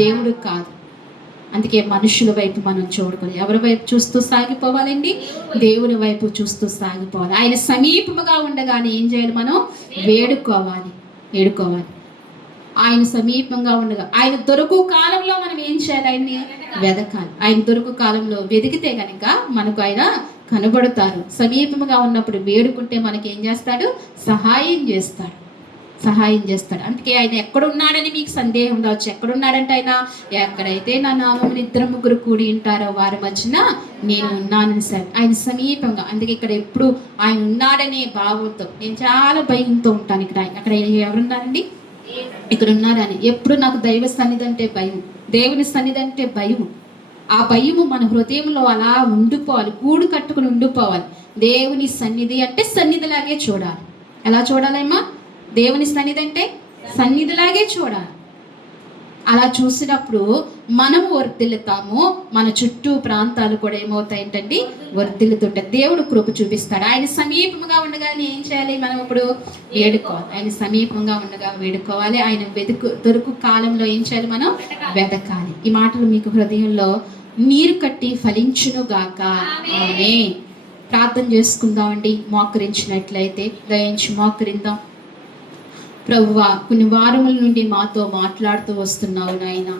దేవుడు కాదు. అందుకే మనుషుల వైపు మనం చూడకూడదు. ఎవరి వైపు చూస్తూ సాగిపోవాలండి? దేవుని వైపు చూస్తూ సాగిపోవాలి. ఆయన సమీపముగా ఉండగానే ఏం చేయాలి? మనం వేడుకోవాలి. ఆయన సమీపంగా ఉండగా, ఆయన దొరుకు కాలంలో మనం ఏం చేయాలి? ఆయన్ని వెదకాలి. ఆయన దొరుకు కాలంలో వెతికితే కనుక మనకు ఆయన కనబడతారు. సమీపంగా ఉన్నప్పుడు వేడుకుంటే మనకి ఏం చేస్తాడు? సహాయం చేస్తాడు. అందుకే ఆయన ఎక్కడున్నాడని మీకు సందేహం రావచ్చు. ఎక్కడున్నాడంటే ఆయన ఎక్కడైతే నా నామమున ఇద్దరు ముగ్గురు కూడి ఉంటారో వారి మధ్యన నేను ఉన్నానని సార్. ఆయన సమీపంగా. అందుకే ఇక్కడ ఎప్పుడు ఆయన ఉన్నాడనే భావంతో, నేను చాలా భయంతో ఉంటాను. అక్కడ ఎవరున్నారండి? ఇక్కడ ఉన్నారని. ఎప్పుడు నాకు దైవ సన్నిధి అంటే భయం, దేవుని సన్నిధి అంటే భయం. ఆ భయము మన హృదయంలో అలా ఉండిపోవాలి, గూడు కట్టుకుని ఉండిపోవాలి. దేవుని సన్నిధి అంటే సన్నిధిలాగే చూడాలి. ఎలా చూడాలేమా? దేవుని సన్నిధి అంటే సన్నిధిలాగే చూడాలి. అలా చూసినప్పుడు మనము వర్ధిల్లుతాము. మన చుట్టూ ప్రాంతాలు కూడా ఏమవుతాయంటండి? వర్ధిల్లుతుంటాయి. దేవుడు కృప చూపిస్తాడు. ఆయన సమీపంగా ఉండగానే ఏం చేయాలి? మనం ఇప్పుడు వేడుకోవాలి. ఆయన సమీపంగా ఉండగా వేడుకోవాలి. ఆయన దొరుకు కాలంలో ఏం చేయాలి? మనం వెతకాలి. ఈ మాటలు మీకు హృదయంలో నీరు కట్టి ఫలించును గాక. ఆమేన్. ప్రార్థన చేసుకుందామండి. మోకరించినట్లయితే దయించి మోకరిందాం. ప్రభువా, కొన్ని వారముల నుండి మాతో మాట్లాడుతూ వస్తున్నావు నాయన.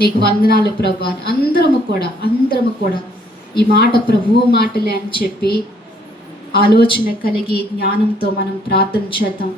నీకు వందనాలు ప్రభువా. అందరము కూడా ఈ మాట ప్రభువు మాటలే అని చెప్పి ఆలోచన కలిగి జ్ఞానంతో మనం ప్రార్థన చేద్దాం.